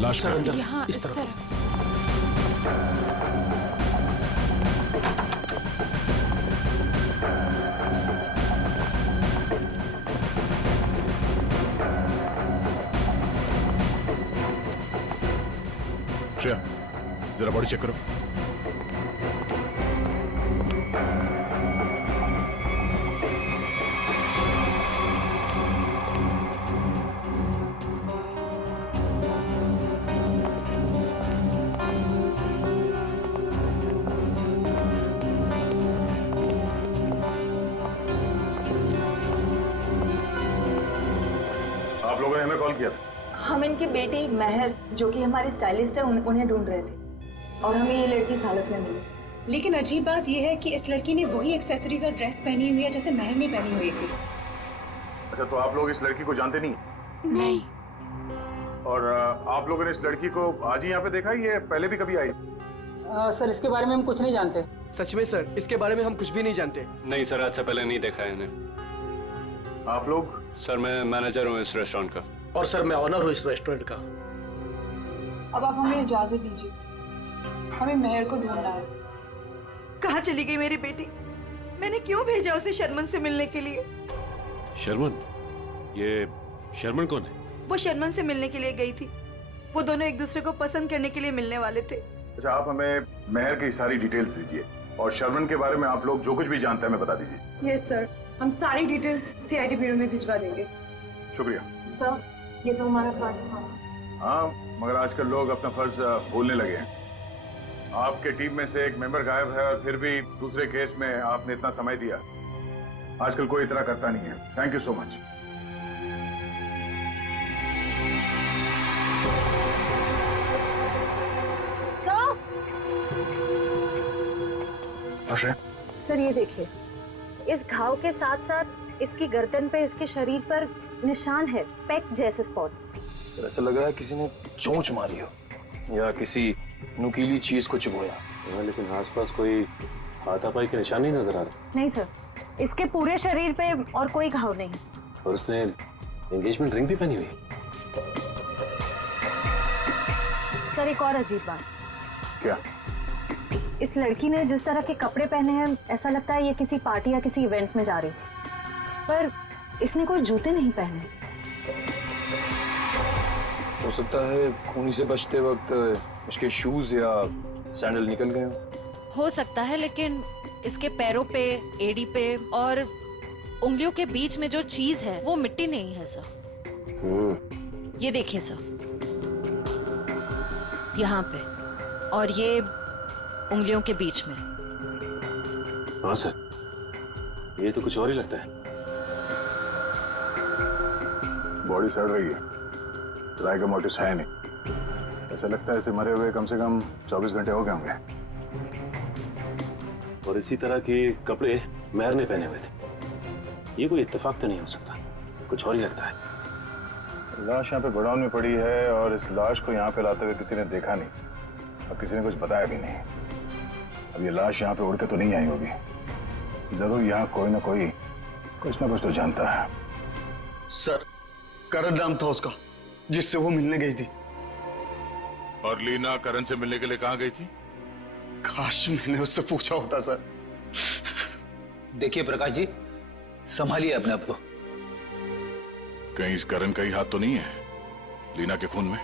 लाश यहाँ इस तरफ। श्रेया जरा बॉडी चेक करो। आप लोगों ने हमें कॉल किया था? हम इनकी बेटी मेहर जो कि हमारी स्टाइलिस्ट है उन्हें ढूंढ रहे थे और हमें ये लड़की इस हालत में मिली। लेकिन अजीब बात यह है कि इस लड़की ने वही एक्सेसरीज और ड्रेस पहनी हुई है जैसे महर ने पहनी हुई थी। अच्छा, तो आप लोग इस लड़की को जानते नहीं? नहीं। और आप लोगों ने इस लड़की को आज ही यहाँ पे देखा, ये पहले भी कभी आई? सर इसके बारे में हम कुछ नहीं जानते। सच में सर, इसके बारे में हम कुछ भी नहीं जानते। नहीं सर, आज से पहले नहीं देखा है इन्हें। आप लोग? सर मैं मैनेजर हूँ इस रेस्टोरेंट का। और सर मैं ऑनर हूँ इस रेस्टोरेंट का। अब आप हमें इजाजत दीजिए, हमें मेहर को ढूंढना है। कहाँ चली गई मेरी बेटी? मैंने क्यों भेजा उसे शर्मन से मिलने के लिए? शर्मन? ये शर्मन कौन है? वो शर्मन से मिलने के लिए गई थी। वो दोनों एक दूसरे को पसंद करने के लिए मिलने वाले थे। अच्छा, आप हमें मेहर की सारी डिटेल्स दीजिए और शर्मन के बारे में आप लोग जो कुछ भी जानते हैं हमें बता दीजिए। यस सर, हम सारी डिटेल्स सीआईडी ब्यूरो में भिजवा देंगे। शुक्रिया सर, ये तो हमारा फर्ज था। हाँ, मगर आजकल लोग अपना फर्ज भूलने लगे हैं। आपके टीम में से एक मेंबर गायब है और फिर भी दूसरे केस में आपने इतना समय दिया। आजकल कोई इतना करता नहीं है। Thank you so much. Sir ये देखिए, इस घाव के साथ साथ इसकी गर्दन पे, इसके शरीर पर निशान है, पेक जैसे स्पॉट्स। सर ऐसा लग रहा है किसी ने चोंच मारी हो या किसी नुकीली चीज को चुभोया। लेकिन आसपास कोई हाथापाई के निशान नहीं नजर आ रहे। नहीं सर, इसके पूरे शरीर पे और कोई घाव नहीं। और उसने एंगेजमेंट रिंग भी पहनी हुई है। सर एक और अजीब बात। क्या? इस लड़की ने जिस तरह के कपड़े पहने हैं, ऐसा लगता है ये किसी पार्टी या किसी इवेंट में जा रही थी, पर इसने कोई जूते नहीं पहने। हो सकता है खूनी से बचते वक्त उसके शूज या सैंडल निकल गए हो सकता है, लेकिन इसके पैरों पे, एड़ी पे और उंगलियों के बीच में जो चीज है वो मिट्टी नहीं है सर। ये देखिए सर, यहाँ पे और ये उंगलियों के बीच में। हाँ सर, ये तो कुछ और ही लगता है। बॉडी सड़ रही है, राय का मोटिस है नहीं। ऐसा लगता है इसे मरे हुए कम से कम 24 घंटे हो गए होंगे। और इसी तरह के कपड़े मेहर ने पहने हुए थे। ये कोई इत्तेफाक तो नहीं हो सकता, कुछ और ही लगता है। लाश यहाँ पे गोडाउन में पड़ी है और इस लाश को यहाँ पे लाते हुए किसी ने देखा नहीं और किसी ने कुछ बताया भी नहीं। अब ये लाश यहाँ पे उड़ के तो नहीं आई होगी। जरूर यहाँ कोई ना कोई कुछ ना कुछ तो जानता है। सर, करण नाम था उसका जिससे वो मिलने गई थी। और लीना करण से मिलने के लिए कहाँ गई थी? काश मैंने उससे पूछा होता सर। देखिए प्रकाश जी, संभालिए अपने आप को। कहीं इस करण का ही हाथ तो नहीं है लीना के खून में?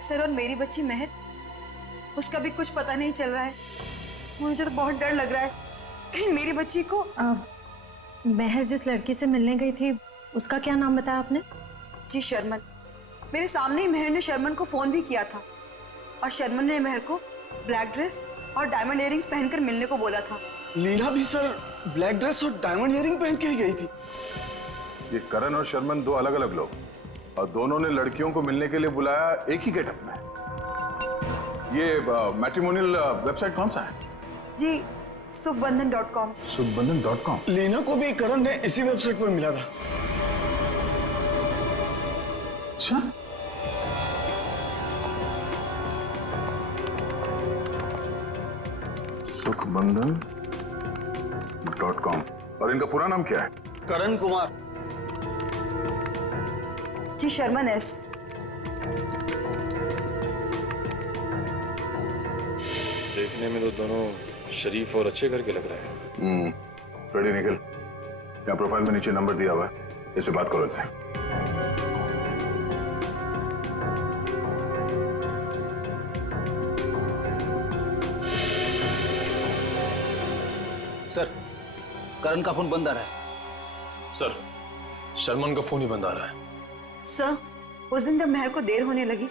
सर, और मेरी बच्ची महक, उसका भी कुछ पता नहीं चल रहा है। मुझे तो बहुत डर लग रहा है कहीं मेरी बच्ची को। महर जिस लड़की से मिलने गई थी, उसका क्या नाम बताया आपने? जी शर्मन। मेरे सामने ही महर ने शर्मन को फोन भी किया था और शर्मन ने महर को ब्लैक ड्रेस और डायमंड इयरिंग्स पहनकर मिलने को बोला था। लीना भी सर ब्लैक ड्रेस और डायमंड इयरिंग पहन के ही गई थी। ये करण और शर्मन दो अलग अलग लोग, और दोनों ने लड़कियों को मिलने के लिए बुलाया एक ही गेटअप में। ये मैट्रिमोनियल वेबसाइट कौन सा है? जी सुखबंधन.com। सुखबंधन.com। लीना को भी करण ने इसी वेबसाइट पर मिला था। अच्छा, सुखबंधन.com। और इनका पूरा नाम क्या है? करण कुमार। जी शर्मन एस। देखने में तो दोनों शरीफ और अच्छे घर के लग रहे हैं। रेडी निकल। यहाँ प्रोफाइल में नीचे नंबर दिया हुआ है, इससे बात करो इनसे। सर, करण का फोन बंद आ रहा है। सर, शर्मन का फोन ही बंद आ रहा है। सर, उस दिन जब महर को देर होने लगी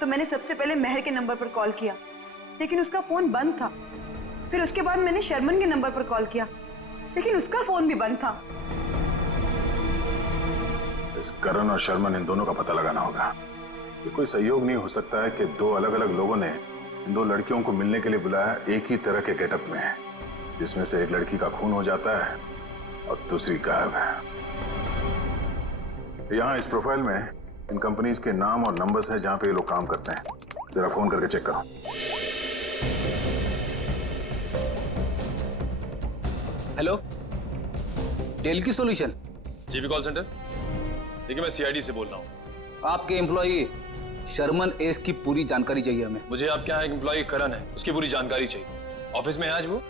तो मैंने सबसे पहले महर के नंबर पर कॉल किया, लेकिन उसका फोन बंद था। फिर उसके बाद मैंने शर्मन के नंबर पर कॉल किया, लेकिन उसका फोन भी बंद था। इस करण और शर्मन, इन दोनों का पता लगाना होगा। ये कोई संयोग नहीं हो सकता है कि दो अलग अलग लोगों ने इन दो लड़कियों को मिलने के लिए बुलाया एक ही तरह के गेटअप में, जिसमें से एक लड़की का खून हो जाता है और दूसरी गायब है। यहाँ इस प्रोफाइल में इन कंपनीज के नाम और नंबर्स हैं जहां पे ये लोग काम करते हैं। जरा फोन करके चेक करो। हेलो, टेल की सॉल्यूशन। GB call centre. देखिए, मैं सीआईडी से बोल रहा हूँ। आपके एम्प्लॉई शर्मन एस की पूरी जानकारी चाहिए हमें। मुझे आपके यहाँ एक एम्प्लॉय करण है, उसकी पूरी जानकारी चाहिए। ऑफिस में है आज वो?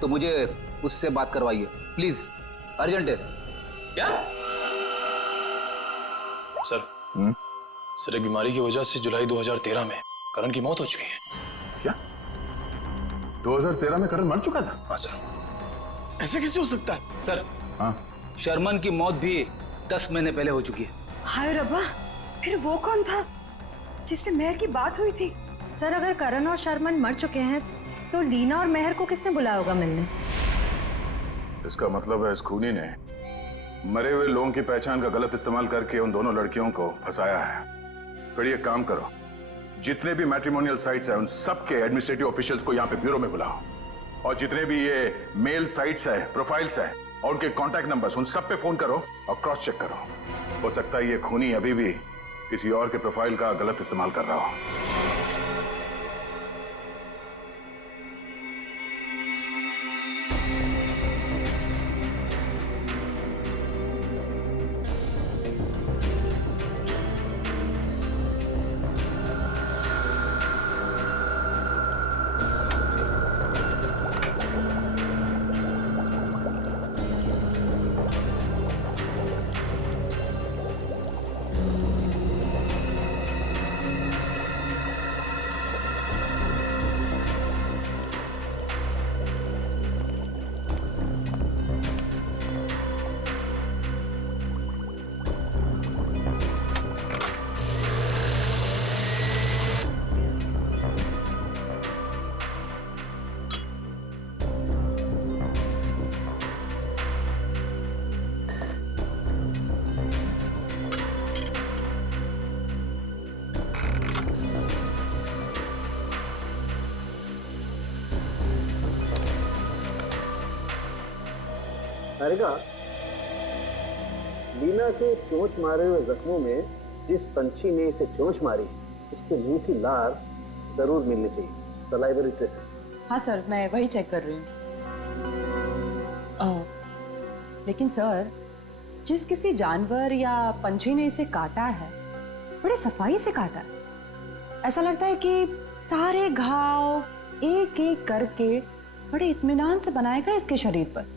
तो मुझे उससे बात करवाइए प्लीज, अर्जेंट है। क्या सर? सर, एक बीमारी की वजह से जुलाई 2013 में करण की मौत हो चुकी है। क्या 2013 में करण मर चुका था? हाँ सर। ऐसे कैसे हो सकता है? सर, हाँ, शर्मन की मौत भी 10 महीने पहले हो चुकी है। हाय रब्बा, फिर वो कौन था जिससे महर की बात हुई थी? सर, अगर करण और शर्मन मर चुके हैं तो लीना और महर को किसने बुलाया होगा मिलने? इसका मतलब है इस खूनी ने मरे हुए लोगों की पहचान का गलत इस्तेमाल करके उन दोनों लड़कियों को फंसाया है। फिर ये काम करो, जितने भी मैट्रिमोनियल साइट्स हैं उन सब के एडमिनिस्ट्रेटिव ऑफिशियल्स को यहाँ पे ब्यूरो में बुलाओ और जितने भी ये मेल साइट्स है, प्रोफाइल्स है और उनके कॉन्टैक्ट नंबर्स, उन सब पे फोन करो और क्रॉस चेक करो। हो सकता है ये खूनी अभी भी किसी और के प्रोफाइल का गलत इस्तेमाल कर रहा हो। हारिका, लीना के चोंच मारे हुए जख्मों में जिस पंछी ने इसे चोंच मारी उसके मुंह की लार जरूर मिलनी चाहिए, सलाइवरी ट्रेसेस। हाँ सर, मैं वही चेक कर रही हूँ। लेकिन सर, जिस किसी जानवर या पंछी ने इसे काटा है बड़े सफाई से काटा है। ऐसा लगता है कि सारे घाव एक एक करके बड़े इत्मीनान से बनाए गए इसके शरीर पर।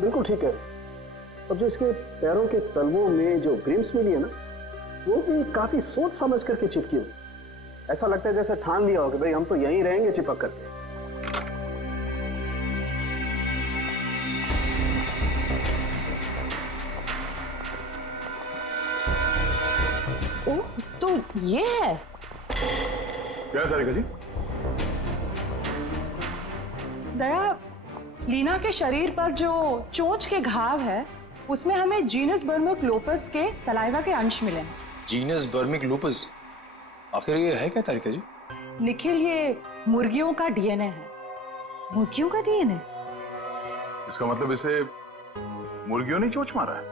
बिल्कुल ठीक है। और जो इसके पैरों के तलवों में जो ग्रिम्स मिली है ना, वो भी काफी सोच समझ करके चिपकी हुई। ऐसा लगता है जैसे ठान लिया हो कि भाई हम तो यहीं रहेंगे चिपक करके। ओह, तो ये है। क्या तारिका जी? दया, लीना के शरीर पर जो चोंच के घाव है उसमें हमें जीनस बर्मिक लूपस के सलाइवा के अंश मिले हैं। जीनस बर्मिक लूपस? आखिर ये है क्या तारिका जी? निखिल, ये मुर्गियों का डीएनए है। मुर्गियों का डीएनए? इसका मतलब इसे मुर्गियों ने चोंच मारा है?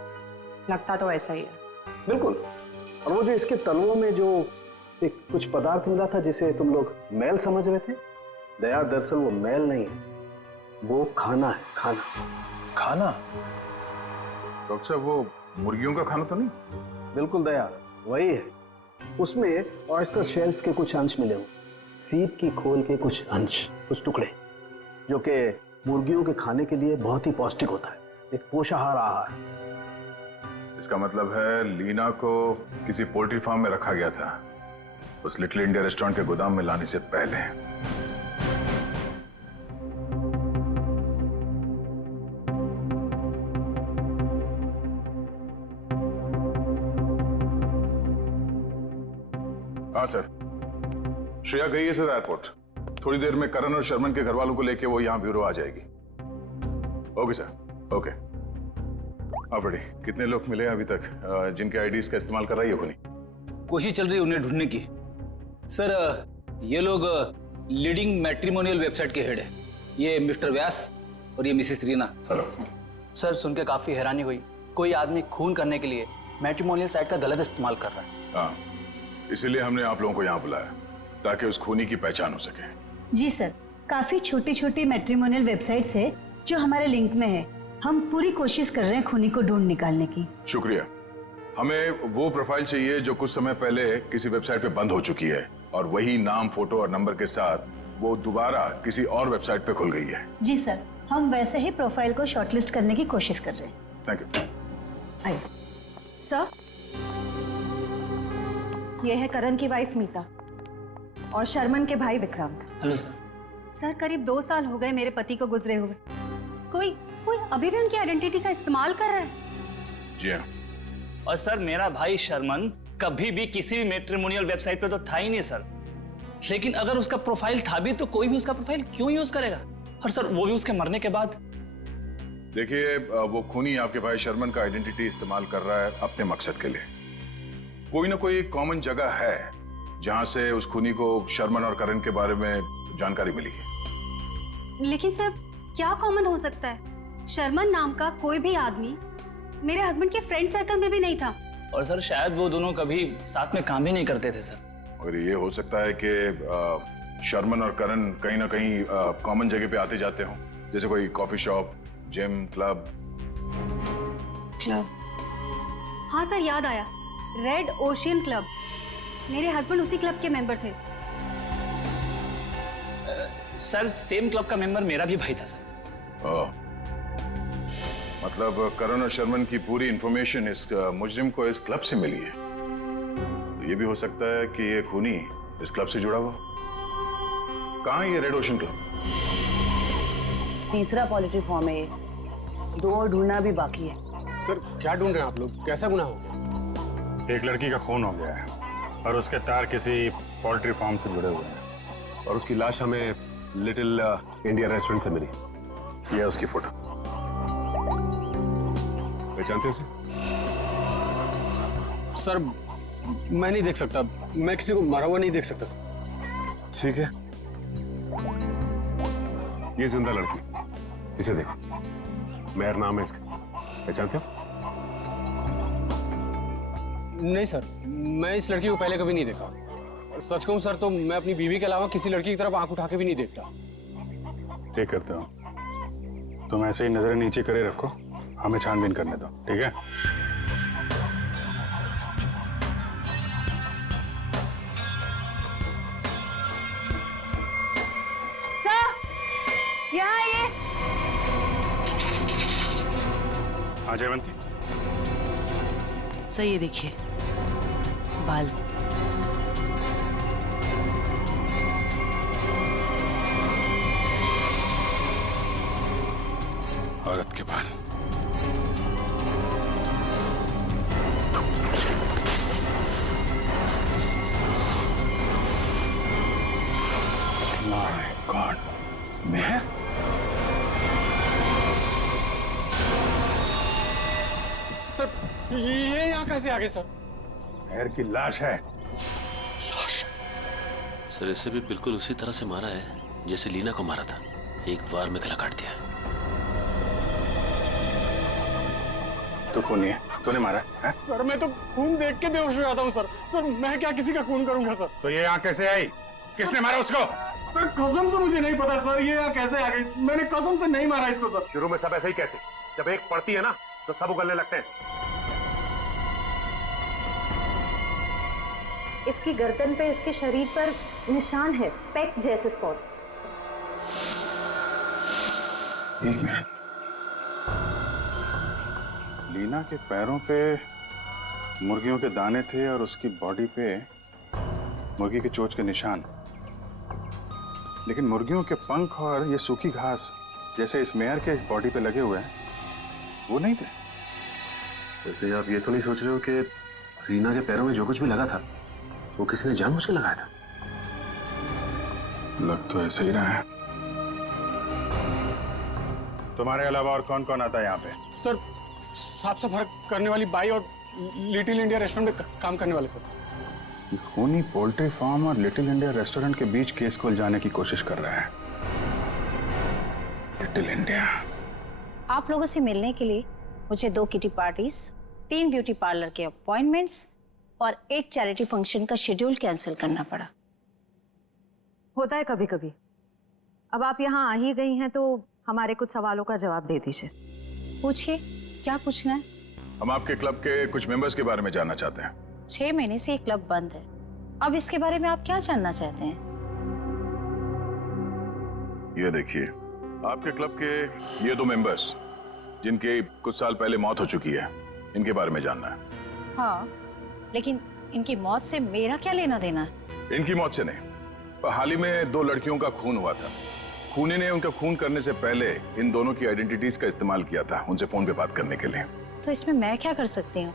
लगता तो ऐसा ही है। बिल्कुल। और वो जो इसके तलवों में जो एक कुछ पदार्थ मिला था जिसे तुम लोग मैल समझ रहे थे, दया दरअसल वो मैल नहीं है, वो खाना है। खाना। खाना? डॉक्टर साहब, वो मुर्गियों का खाना तो नहीं? बिल्कुल दया, वही है। उसमें ऑयस्टर शेल्स के कुछ अंश मिले हुए, सीप की खोल के कुछ अंश, कुछ टुकड़े, जो कि मुर्गियों के खाने के लिए बहुत ही पौष्टिक होता है, एक पोषाहार आहार। इसका मतलब है लीना को किसी पोल्ट्री फार्म में रखा गया था, उस लिटिल इंडिया रेस्टोरेंट के गोदाम में लाने से पहले। हाँ सर, श्रेया गई है सर एयरपोर्ट। थोड़ी देर में करण और शर्मन के घर वालों को लेके वो यहाँ ब्यूरो आ जाएगी। Okay sir, okay. हाँ बड़ी, कितने लोग मिले अभी तक जिनके आईडीज का इस्तेमाल कर रही है खूनी? कोशिश चल रही है उन्हें ढूंढने की। सर, ये लोग लीडिंग मैट्रिमोनियल वेबसाइट के हेड है। ये मिस्टर व्यास और ये मिसेस रीना। हेलो सर, सुन के काफी हैरानी हुई। कोई आदमी खून करने के लिए मैट्रिमोनियल साइट का गलत इस्तेमाल कर रहा है। हाँ, इसीलिए हमने आप लोगों को यहाँ बुलाया ताकि उस खूनी की पहचान हो सके। जी सर, काफी छोटी छोटी मैट्रिमोनियल वेबसाइट्स है जो हमारे लिंक में है। हम पूरी कोशिश कर रहे हैं खूनी को ढूंढ निकालने की। शुक्रिया। हमें वो प्रोफाइल चाहिए जो कुछ समय पहले किसी वेबसाइट पे बंद हो चुकी है और वही नाम, फोटो और नंबर के साथ वो दोबारा किसी और वेबसाइट पे खुल गई है। जी सर, हम वैसे ही प्रोफाइल को शॉर्टलिस्ट करने की कोशिश कर रहे हैं। Thank you. आइए सर, ये है करण की वाइफ मीता और शर्मन के भाई विक्रांत। Hello sir. सर, करीब 2 साल हो गए मेरे पति को गुजरे हुए। कोई अभी भी उनकी आइडेंटिटी का इस्तेमाल कर रहा है। जी हाँ। और सर, मेरा भाई शर्मन कभी भी किसी भी मैट्रिमोनियल वेबसाइट पे तो था ही नहीं सर। लेकिन अगर उसका प्रोफाइल था भी तो कोई भी उसका प्रोफाइल क्यों यूज करेगा? और सर, वो भी उसके मरने के बाद। देखिए, वो खूनी आपके भाई शर्मन का आइडेंटिटी इस्तेमाल कर रहा है अपने मकसद के लिए। कोई ना कोई कॉमन जगह है जहां से उस खूनी को शर्मन और करण के बारे में जानकारी मिली है। लेकिन सर क्या कॉमन हो सकता है? शर्मन नाम का कोई भी आदमी मेरे हस्बैंड के फ्रेंड सर्कल में भी नहीं था। और सर शायद वो दोनों कभी साथ में काम ही नहीं करते थे सर। और ये हो सकता है कि शर्मन और करण कहीं ना कहीं कॉमन जगह पे आते जाते हों, जैसे कोई कॉफी शॉप, जिम, क्लब। हाँ सर, याद आया, रेड ओशियन क्लब। मेरे हस्बैंड उसी क्लब के मेंबर थे। सर सेम क्लब का मेंबर मेरा भी भाई था सर। मतलब करण और शर्मन की पूरी इंफॉर्मेशन इस मुजरिम को इस क्लब से मिली है। तो ये भी हो सकता है कि ये खूनी इस क्लब से जुड़ा हुआ। कहाँ है ये रेड ओशन क्लब? तीसरा पॉलिटिव फॉर्म है ये, 2 और ढूंढना भी बाकी है। सर क्या ढूंढ रहे हैं आप लोग? कैसा गुनाह हो गया? एक लड़की का खून हो गया है और उसके तार किसी पोल्ट्री फार्म से जुड़े हुए हैं और उसकी लाश हमें लिटिल इंडिया रेस्टोरेंट से मिली। यह है उसकी फोटो। पहचानते हो सर? मैं नहीं देख सकता, मैं किसी को मरा हुआ नहीं देख सकता। ठीक है, ये जिंदा लड़की, इसे देखो, मेहर नाम है इसका, पहचानते हो? नहीं सर, मैं इस लड़की को पहले कभी नहीं देखा। सच कहूं सर तो मैं अपनी बीवी के अलावा किसी लड़की की तरफ आंख उठा के भी नहीं देखता। ठीक करते हो। तुम ऐसे ही नजरें नीचे करे रखो, हमें छानबीन करने दो, ठीक है? सर यहाँ ये। हाँ जयवंती। सर ये देखिए बाल। औरत के बाल। माय गॉड, मैं? सर ये यहाँ कैसे आ गए सर? मेहर की लाश है। सर इसे भी बिल्कुल उसी तरह से मारा है जैसे लीना को मारा था, एक बार में गला काट दिया। तू खूनी है, तूने मारा है? सर मैं तो खून देख के बेहोश हो जाता हूँ सर। सर मैं क्या किसी का खून करूंगा सर? तो ये यहाँ कैसे आई? किसने मारा उसको? सर कसम से मुझे नहीं पता सर, ये यहाँ कैसे आ गई? मैंने कसम से नहीं मारा इसको सर। शुरू में सब ऐसे ही कहते, जब एक पड़ती है ना तो सब उगलने लगते हैं। इसकी गर्दन पे, इसके शरीर पर निशान है, पेट जैसे स्पॉट्स। एक मिनट, लीना के पैरों पे मुर्गियों के दाने थे और उसकी बॉडी पे मुर्गी के चोंच के निशान, लेकिन मुर्गियों के पंख और ये सूखी घास जैसे इस मेयर के बॉडी पे लगे हुए हैं वो नहीं थे। तो आप ये तो नहीं सोच रहे हो कि रीना के पैरों में जो कुछ भी लगा था वो किसी ने जानबूझ के लगाया था? लग तो ऐसे ही रहा है। तुम्हारे अलावा और कौन कौन आता है यहाँ पे? सर साफ सफाई करने वाली बाई और लिटिल इंडिया रेस्टोरेंट में काम करने वाले सर। ये खूनी पोल्ट्री फार्म और लिटिल इंडिया रेस्टोरेंट के बीच केस खोल जाने की कोशिश कर रहा है। Little India. आप लोगों से मिलने के लिए मुझे 2 किटी पार्टीज, 3 ब्यूटी पार्लर के अपॉइंटमेंट्स और 1 चैरिटी फंक्शन का शेड्यूल कैंसिल करना पड़ा। होता है कभी कभी। अब आप यहाँ आ ही गई हैं तो हमारे कुछ सवालों का जवाब दे दीजिए। पूछिए, क्या पूछना है? हम आपके क्लब के कुछ मेंबर्स के बारे में जानना चाहते हैं। 6 महीने से ये क्लब बंद है, अब इसके बारे में आप क्या जानना चाहते हैं? ये देखिए, आपके क्लब के ये 2 मेंबर्स जिनके कुछ साल पहले मौत हो चुकी है, इनके बारे में जानना है। हाँ, लेकिन इनकी मौत से मेरा क्या लेना देना है? इनकी मौत से नहीं, पर हाल ही में 2 लड़कियों का खून हुआ था। खूनी ने उनका खून करने से पहले इन दोनों की आइडेंटिटीज का इस्तेमाल किया था उनसे फोन पे बात करने के लिए। तो इसमें मैं क्या कर सकती हूँ?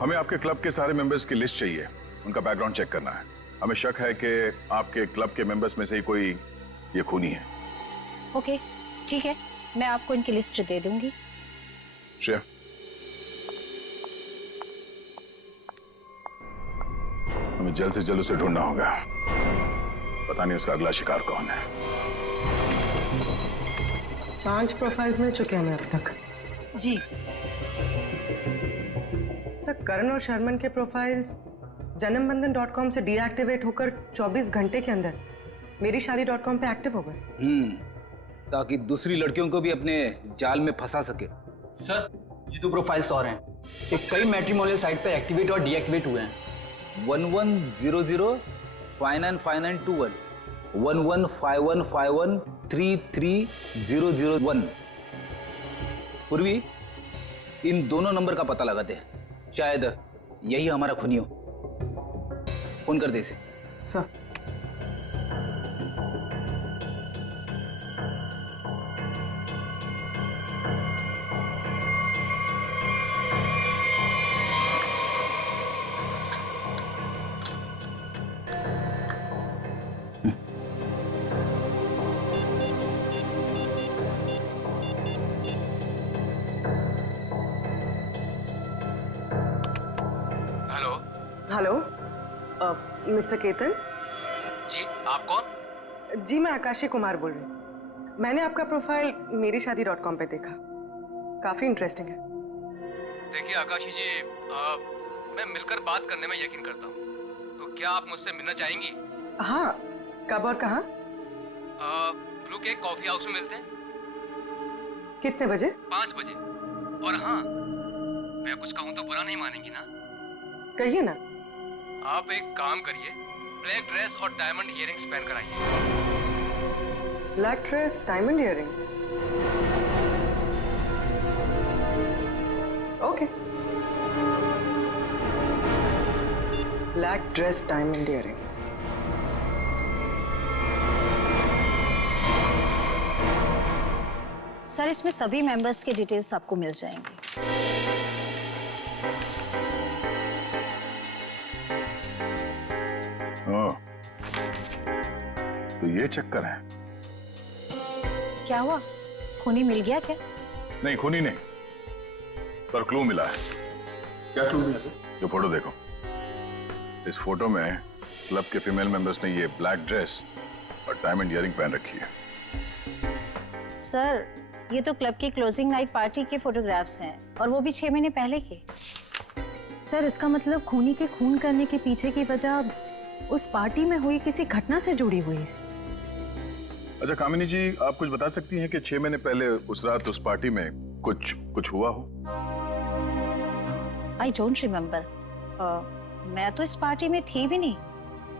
हमें आपके क्लब के सारे मेंबर्स की लिस्ट चाहिए, उनका बैकग्राउंड चेक करना है। हमें शक है कि आपके क्लब के मेंबर्स में से ही कोई ये खूनी है। ओके, ठीक है, मैं आपको इनकी लिस्ट दे दूंगी। श्रेया, हमें जल्द से जल्द उसे ढूंढना होगा। पता नहीं उसका अगला शिकार कौन है। 5 प्रोफाइल्स मिल चुके हैं अब तक। जी सर, करण और शर्मन के प्रोफाइल्स janambandan.com से डीएक्टिवेट होकर 24 घंटे के अंदर मेरीशादी.com पे एक्टिव हो गए। ताकि दूसरी लड़कियों को भी अपने जाल में फंसा सके। सर, ये 2 प्रोफाइल्स और हैं। ये कई मैट्रिमोनियल साइट पे एक्टिवेट और डीएक्टिवेट हुए हैं। 1100 595921 115151 33001। पूर्वी, इन दोनों नंबर का पता लगाते हैं, शायद यही हमारा खूनी हो। फोन कर दे इसे। Sir, hello mister Ketan. जी, आप कौन? जी, मैं आकाशी कुमार बोल रही हूँ। मैंने आपका प्रोफाइल मेरीशादी.com पे देखा, काफी इंटरेस्टिंग है। देखिए आकाशी जी, मैं मिलकर बात करने में यकीन करता हूँ, तो क्या आप मुझसे मिलना चाहेंगी? हाँ, कब और कहाँ? ब्लू केक कॉफी हाउस में मिलते हैं। कितने बजे? 5 बजे। और हाँ, मैं कुछ कहूँ तो बुरा नहीं मानेंगी ना? कहिए ना। आप एक काम करिए, ब्लैक ड्रेस और डायमंड इयररिंग्स पहन कर आइए। Black dress, diamond earrings. Okay. Black dress, diamond earrings. Sir, इसमें सभी मेंबर्स के डिटेल्स आपको मिल जाएंगे। ओह, तो ये चक्कर है। क्या हुआ, खूनी मिल गया क्या? नहीं, खूनी नहीं, पर क्लू मिला है। क्या क्लू मिला सर? जो फोटो देखो, इस फोटो में क्लब के फीमेल मेंबर्स ने ये ब्लैक ड्रेस और डायमंड इयररिंग पहन रखी है। सर, ये तो क्लब की क्लोजिंग नाइट पार्टी के फोटोग्राफ्स हैं, और वो भी 6 महीने पहले के। सर, इसका मतलब खूनी के खून करने के पीछे की वजह उस पार्टी में हुई किसी घटना से जुड़ी हुई है। अच्छा कामिनी जी, आप कुछ बता सकती हैं कि 6 महीने पहले उस रात उस पार्टी में कुछ हुआ हो? I don't remember. मैं तो इस पार्टी में थी भी नहीं।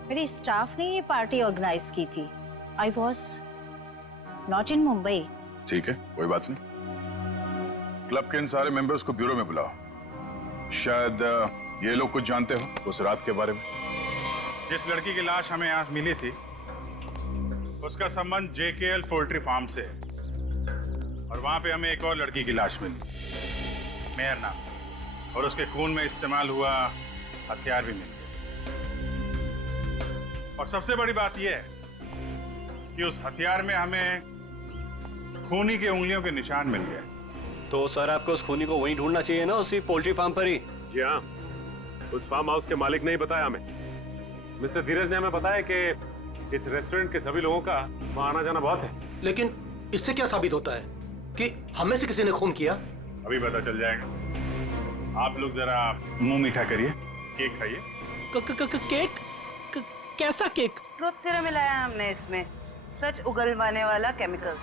मेरे स्टाफ ने ये पार्टी ऑर्गेनाइज की थी। I was not in Mumbai. ठीक है, कोई बात नहीं। क्लब के इन सारे मेंबर्स को ब्यूरो में बुलाओ। शायद ये लोग कुछ जानते हो उस रात के बारे में। जिस लड़की की लाश हमें यहाँ मिली थी, उसका संबंध JKL पोल्ट्री फार्म से है, और वहां पे हमें एक और लड़की की लाश मिली, मेहर नाम, और उसके खून में इस्तेमाल हुआ हथियार भी मिल गया। और सबसे बड़ी बात यह है कि उस हथियार में हमें खूनी के उंगलियों के निशान मिल गए। तो सर, आपको उस खूनी को वहीं ढूंढना चाहिए ना, उसी पोल्ट्री फार्म पर ही। जी हाँ, उस फार्म हाउस के मालिक ने ही बताया हमें। मिस्टर धीरज ने हमें बताया कि इस रेस्टोरेंट के सभी लोगों का वहाँ आना जाना बहुत है। लेकिन इससे क्या साबित होता है कि हमें से किसी ने खून किया? अभी पता चल जाएगा। आप लोग जरा मुंह मीठा करिए, केक खाइए। केक? कैसा केक? ट्रुथ सीरम मिलाया हमने इसमें, सच उगलवाने वाला केमिकल।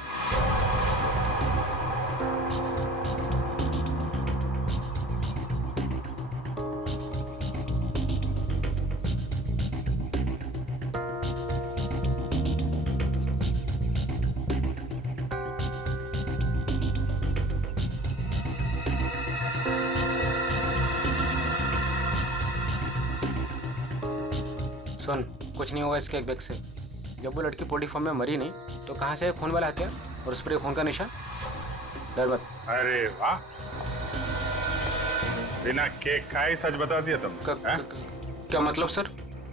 सुन, कुछ नहीं होगा इसके बैग से। जब वो लड़की पोल्ट्री फार्म में मरी नहीं तो कहाँ से खून वाला हथियार और उस पर खून का निशान? डर मत। अरे वाह, बिना केक खाए सच बता दिया तुम। क्या मतलब सर?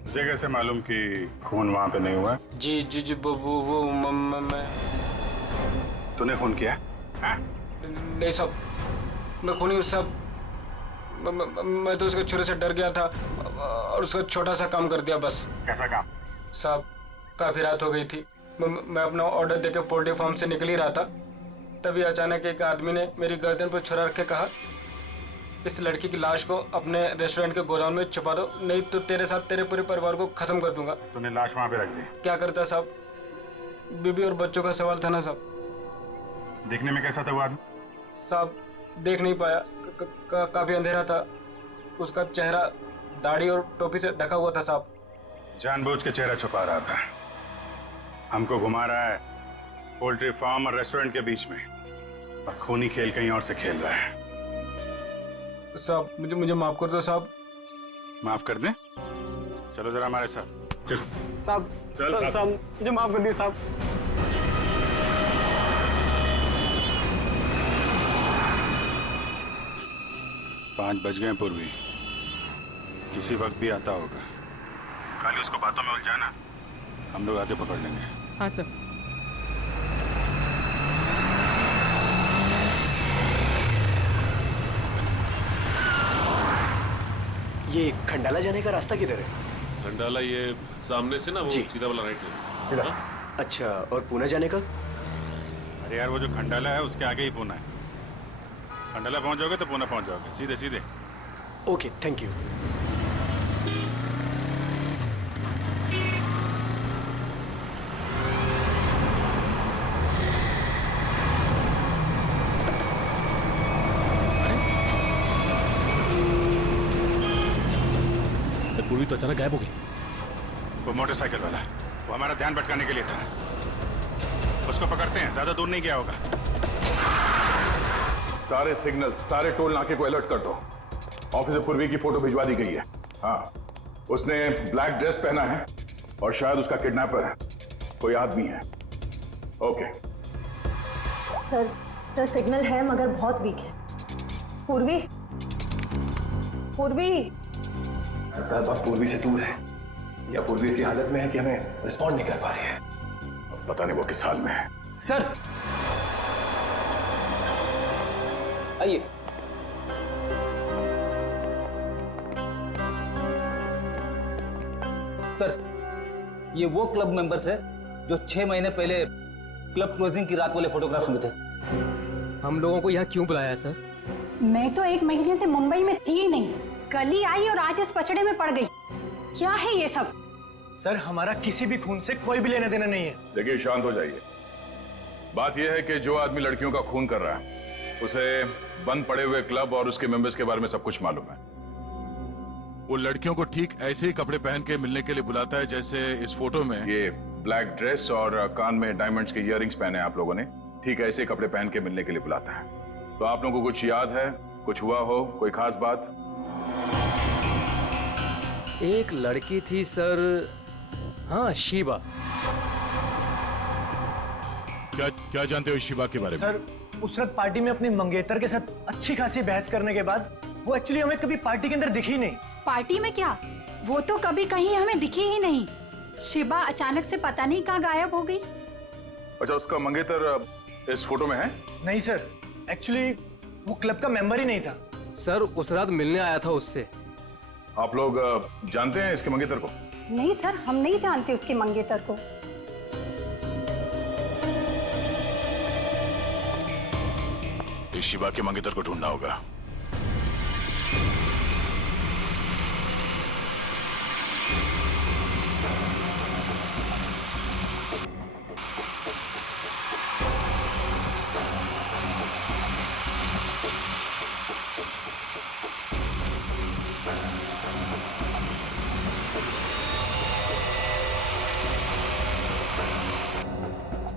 मुझे कैसे मालूम कि खून वहां पे नहीं हुआ? जी जी जी, वो मैं। तूने खून किया? नहीं सब, मैं खूनी सब। मैं तो उसके छुरे से डर गया था और उसका छोटा सा काम कर दिया बस। कैसा काम? साहब, काफ़ी रात हो गई थी। मैं अपना ऑर्डर देके पोल्ट्री फार्म से निकल ही रहा था, तभी अचानक एक आदमी ने मेरी गर्दन पर छुरा रख के कहा, इस लड़की की लाश को अपने रेस्टोरेंट के गोदाम में छुपा दो, नहीं तो तेरे साथ तेरे पूरे परिवार को खत्म कर दूंगा। तूने लाश वहां पे रख दी? क्या करता साहब, बीबी और बच्चों का सवाल था ना साहब। देखने में कैसा था वो आदमी? साहब देख नहीं पाया, काफी अंधेरा था। उसका चेहरा दाढ़ी और टोपी से ढका हुआ था साहब। जानबूझ के चेहरा छुपा रहा था, हमको घुमा रहा है पोल्ट्री फार्म और रेस्टोरेंट के बीच में, और खूनी खेल कहीं और से खेल रहा है। साहब मुझे माफ कर दो साहब। माफ कर दें? चलो जरा हमारे साथ चलो। साहब साहब मुझे माफ कर दिए साहब। पाँच बज गए पूर्वी, किसी वक्त भी आता होगा। खाली उसको बातों में उलझाना, हम लोग आके पकड़ लेंगे। हाँ सर। ये खंडाला जाने का रास्ता किधर है? खंडाला ये सामने से ना, वो सीधा वाला राइट है। अच्छा, और पुणे जाने का? अरे यार वो जो खंडाला है उसके आगे ही पुणे है। खंडाला पहुंच जाओगे तो पुणे पहुंच जाओगे, सीधे सीधे। Okay, thank you. पूर्वी तो अचानक गायब हो गई। वो मोटरसाइकिल वाला, वो हमारा ध्यान भटकाने के लिए था। उसको पकड़ते हैं, ज्यादा दूर नहीं गया होगा। सारे सिग्नल, सारे टोल नाके को अलर्ट कर दो। ऑफिसर पूर्वी की फोटो भिजवा दी गई है। हाँ, उसने ब्लैक ड्रेस पहना है और शायद उसका किडनैपर कोई आदमी है। ओके सर सिग्नल है मगर बहुत वीक है। पूर्वी पूर्वी से दूर है या पूर्वी इसी हालत में है कि हमें रिस्पॉन्ड नहीं कर पा रही है। अब पता नहीं वो किस हाल में है। सर आइए। सर ये वो क्लब मेंबर्स है जो 6 महीने पहले क्लब क्लोजिंग की रात वाले फोटोग्राफ्स में थे। हम लोगों को यहाँ क्यों बुलाया है सर? मैं तो 1 महीने से मुंबई में थी ही नहीं, कल ही आई और आज इस पचड़े में पड़ गई। क्या है ये सब? सर हमारा किसी भी खून से कोई भी लेना देना नहीं है। देखिए शांत हो जाइए। बात यह है कि जो आदमी लड़कियों का खून कर रहा है उसे बंद पड़े हुए क्लब और उसके मेंबर्स के बारे में सब कुछ मालूम है। वो लड़कियों को ठीक ऐसे ही कपड़े पहन के मिलने के लिए बुलाता है जैसे इस फोटो में। ये ब्लैक ड्रेस और कान में डायमंड्स के इयररिंग्स पहने आप लोगों ने, ठीक ऐसे ही कपड़े पहन के मिलने के लिए बुलाता है। तो आप लोगों को कुछ याद है, कुछ हुआ हो, कोई खास बात? एक लड़की थी सर, हाँ शिबा। क्या जानते हो शिबा के बारे में? सर उस रात पार्टी में अपनी मंगेतर के साथ अच्छी खासी बहस करने के बाद वो एक्चुअली हमें कभी पार्टी के अंदर दिखी नहीं। पार्टी में क्या, वो तो कभी कहीं हमें दिखी ही नहीं। शिबा अचानक से पता नहीं कहाँ गायब हो गई। अच्छा, उसका मंगेतर इस फोटो में है? नहीं सर, एक्चुअली वो क्लब का मेंबर ही नहीं था। सर उस रात मिलने आया था उससे। आप लोग जानते हैं इसके मंगेतर को? नहीं सर, हम नहीं जानते उसके मंगेतर को। इस शिबा के मंगेतर को ढूंढना होगा।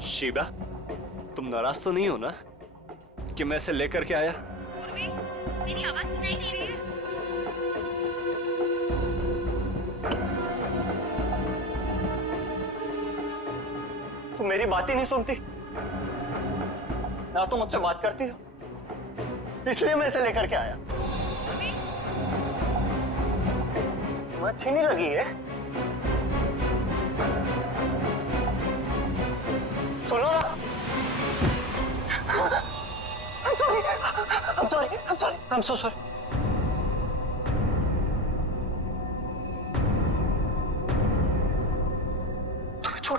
शीबा, तुम नाराज तो नहीं हो ना कि मैं इसे लेकर के आया? मेरी आवाज सुनाई दे रही है? तुम मेरी बात ही नहीं सुनती ना, तो मुझसे बात करती हो, इसलिए मैं इसे लेकर के आया। तुम्हें अच्छी नहीं लगी है? सुनो ना। I'm so sorry. तुम्हें छोड़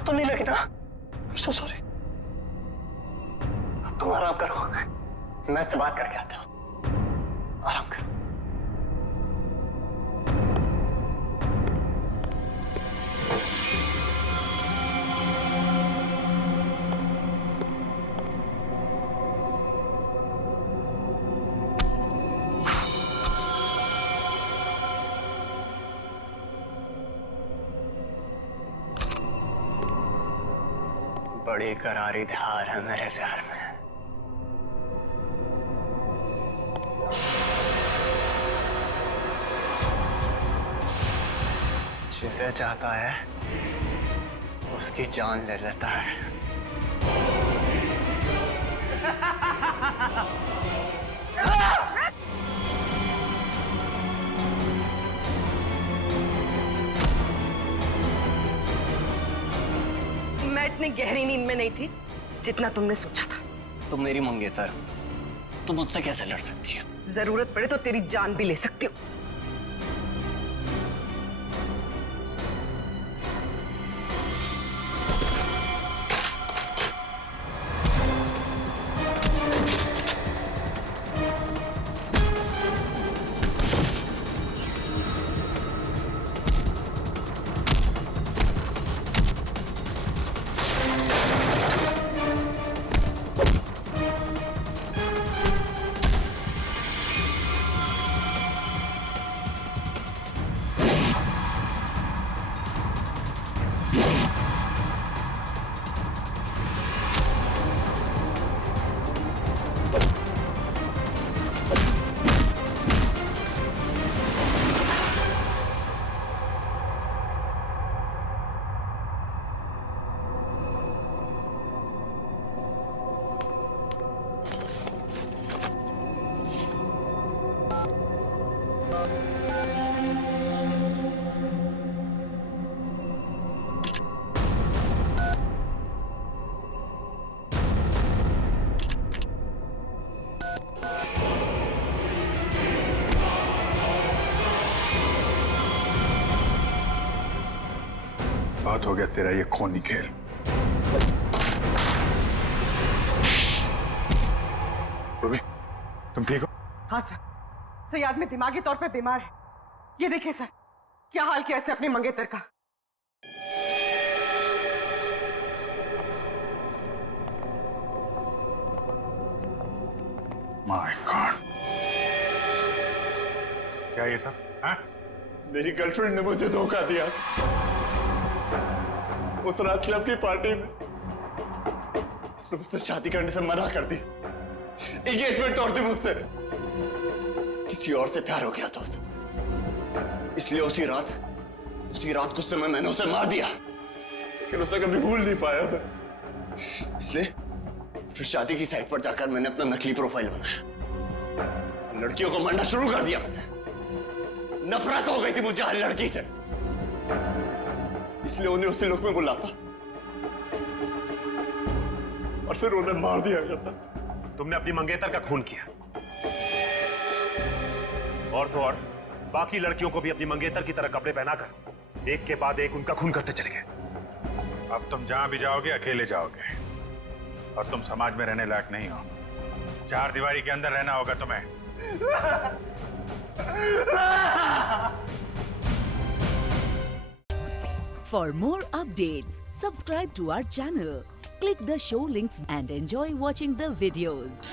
so sorry. अब तुम आराम करो, मैं इससे बात करके आता हूँ। आराम करो। बड़ी करारी धार है मेरे प्यार में। जिसे चाहता है उसकी जान ले लेता है। मैं इतनी गहरी नींद में नहीं थी जितना तुमने सोचा था। तुम मेरी मंगेतर, तुम मुझसे कैसे लड़ सकती हो? जरूरत पड़े तो तेरी जान भी ले सकती हो। बहुत हो गया तेरा ये खूनी खेल। रूबी, तुम ठीक हो? हाँ सर, सही आदमी दिमागी तौर पे बीमार है। ये देखिए सर, क्या हाल किया इसने अपनी मंगेतर का। माय गॉड, क्या ये सब? हाँ? मेरी गर्लफ्रेंड ने मुझे धोखा दिया। उस रात क्लब की पार्टी में उसने शादी करने से मना कर दी, एंगेजमेंट तोड़ दी मुझसे। किसी और से प्यार हो गया था उसे, इसलिए उसी रात गुस्से में मैंने उसे मार दिया। लेकिन उसे कभी भूल नहीं पाया मैं, इसलिए फिर शादी की साइट पर जाकर मैंने अपना नकली प्रोफाइल बनाया। लड़कियों को मारना शुरू कर दिया मैंने। नफरत हो गई थी मुझे हर लड़की से, इसलिए उन्हें उसी लोक में बुलाता और फिर उन्हें मार दिया जाता। तुमने अपनी मंगेतर का खून किया, और तो और बाकी लड़कियों को भी अपनी मंगेतर की तरह कपड़े पहनाकर एक के बाद एक उनका खून करते चले गए। अब तुम जहां भी जाओगे अकेले जाओगे, और तुम समाज में रहने लायक नहीं हो। चार दीवारी के अंदर रहना होगा तुम्हें। For more updates, subscribe to our channel, click the show links and enjoy watching the videos.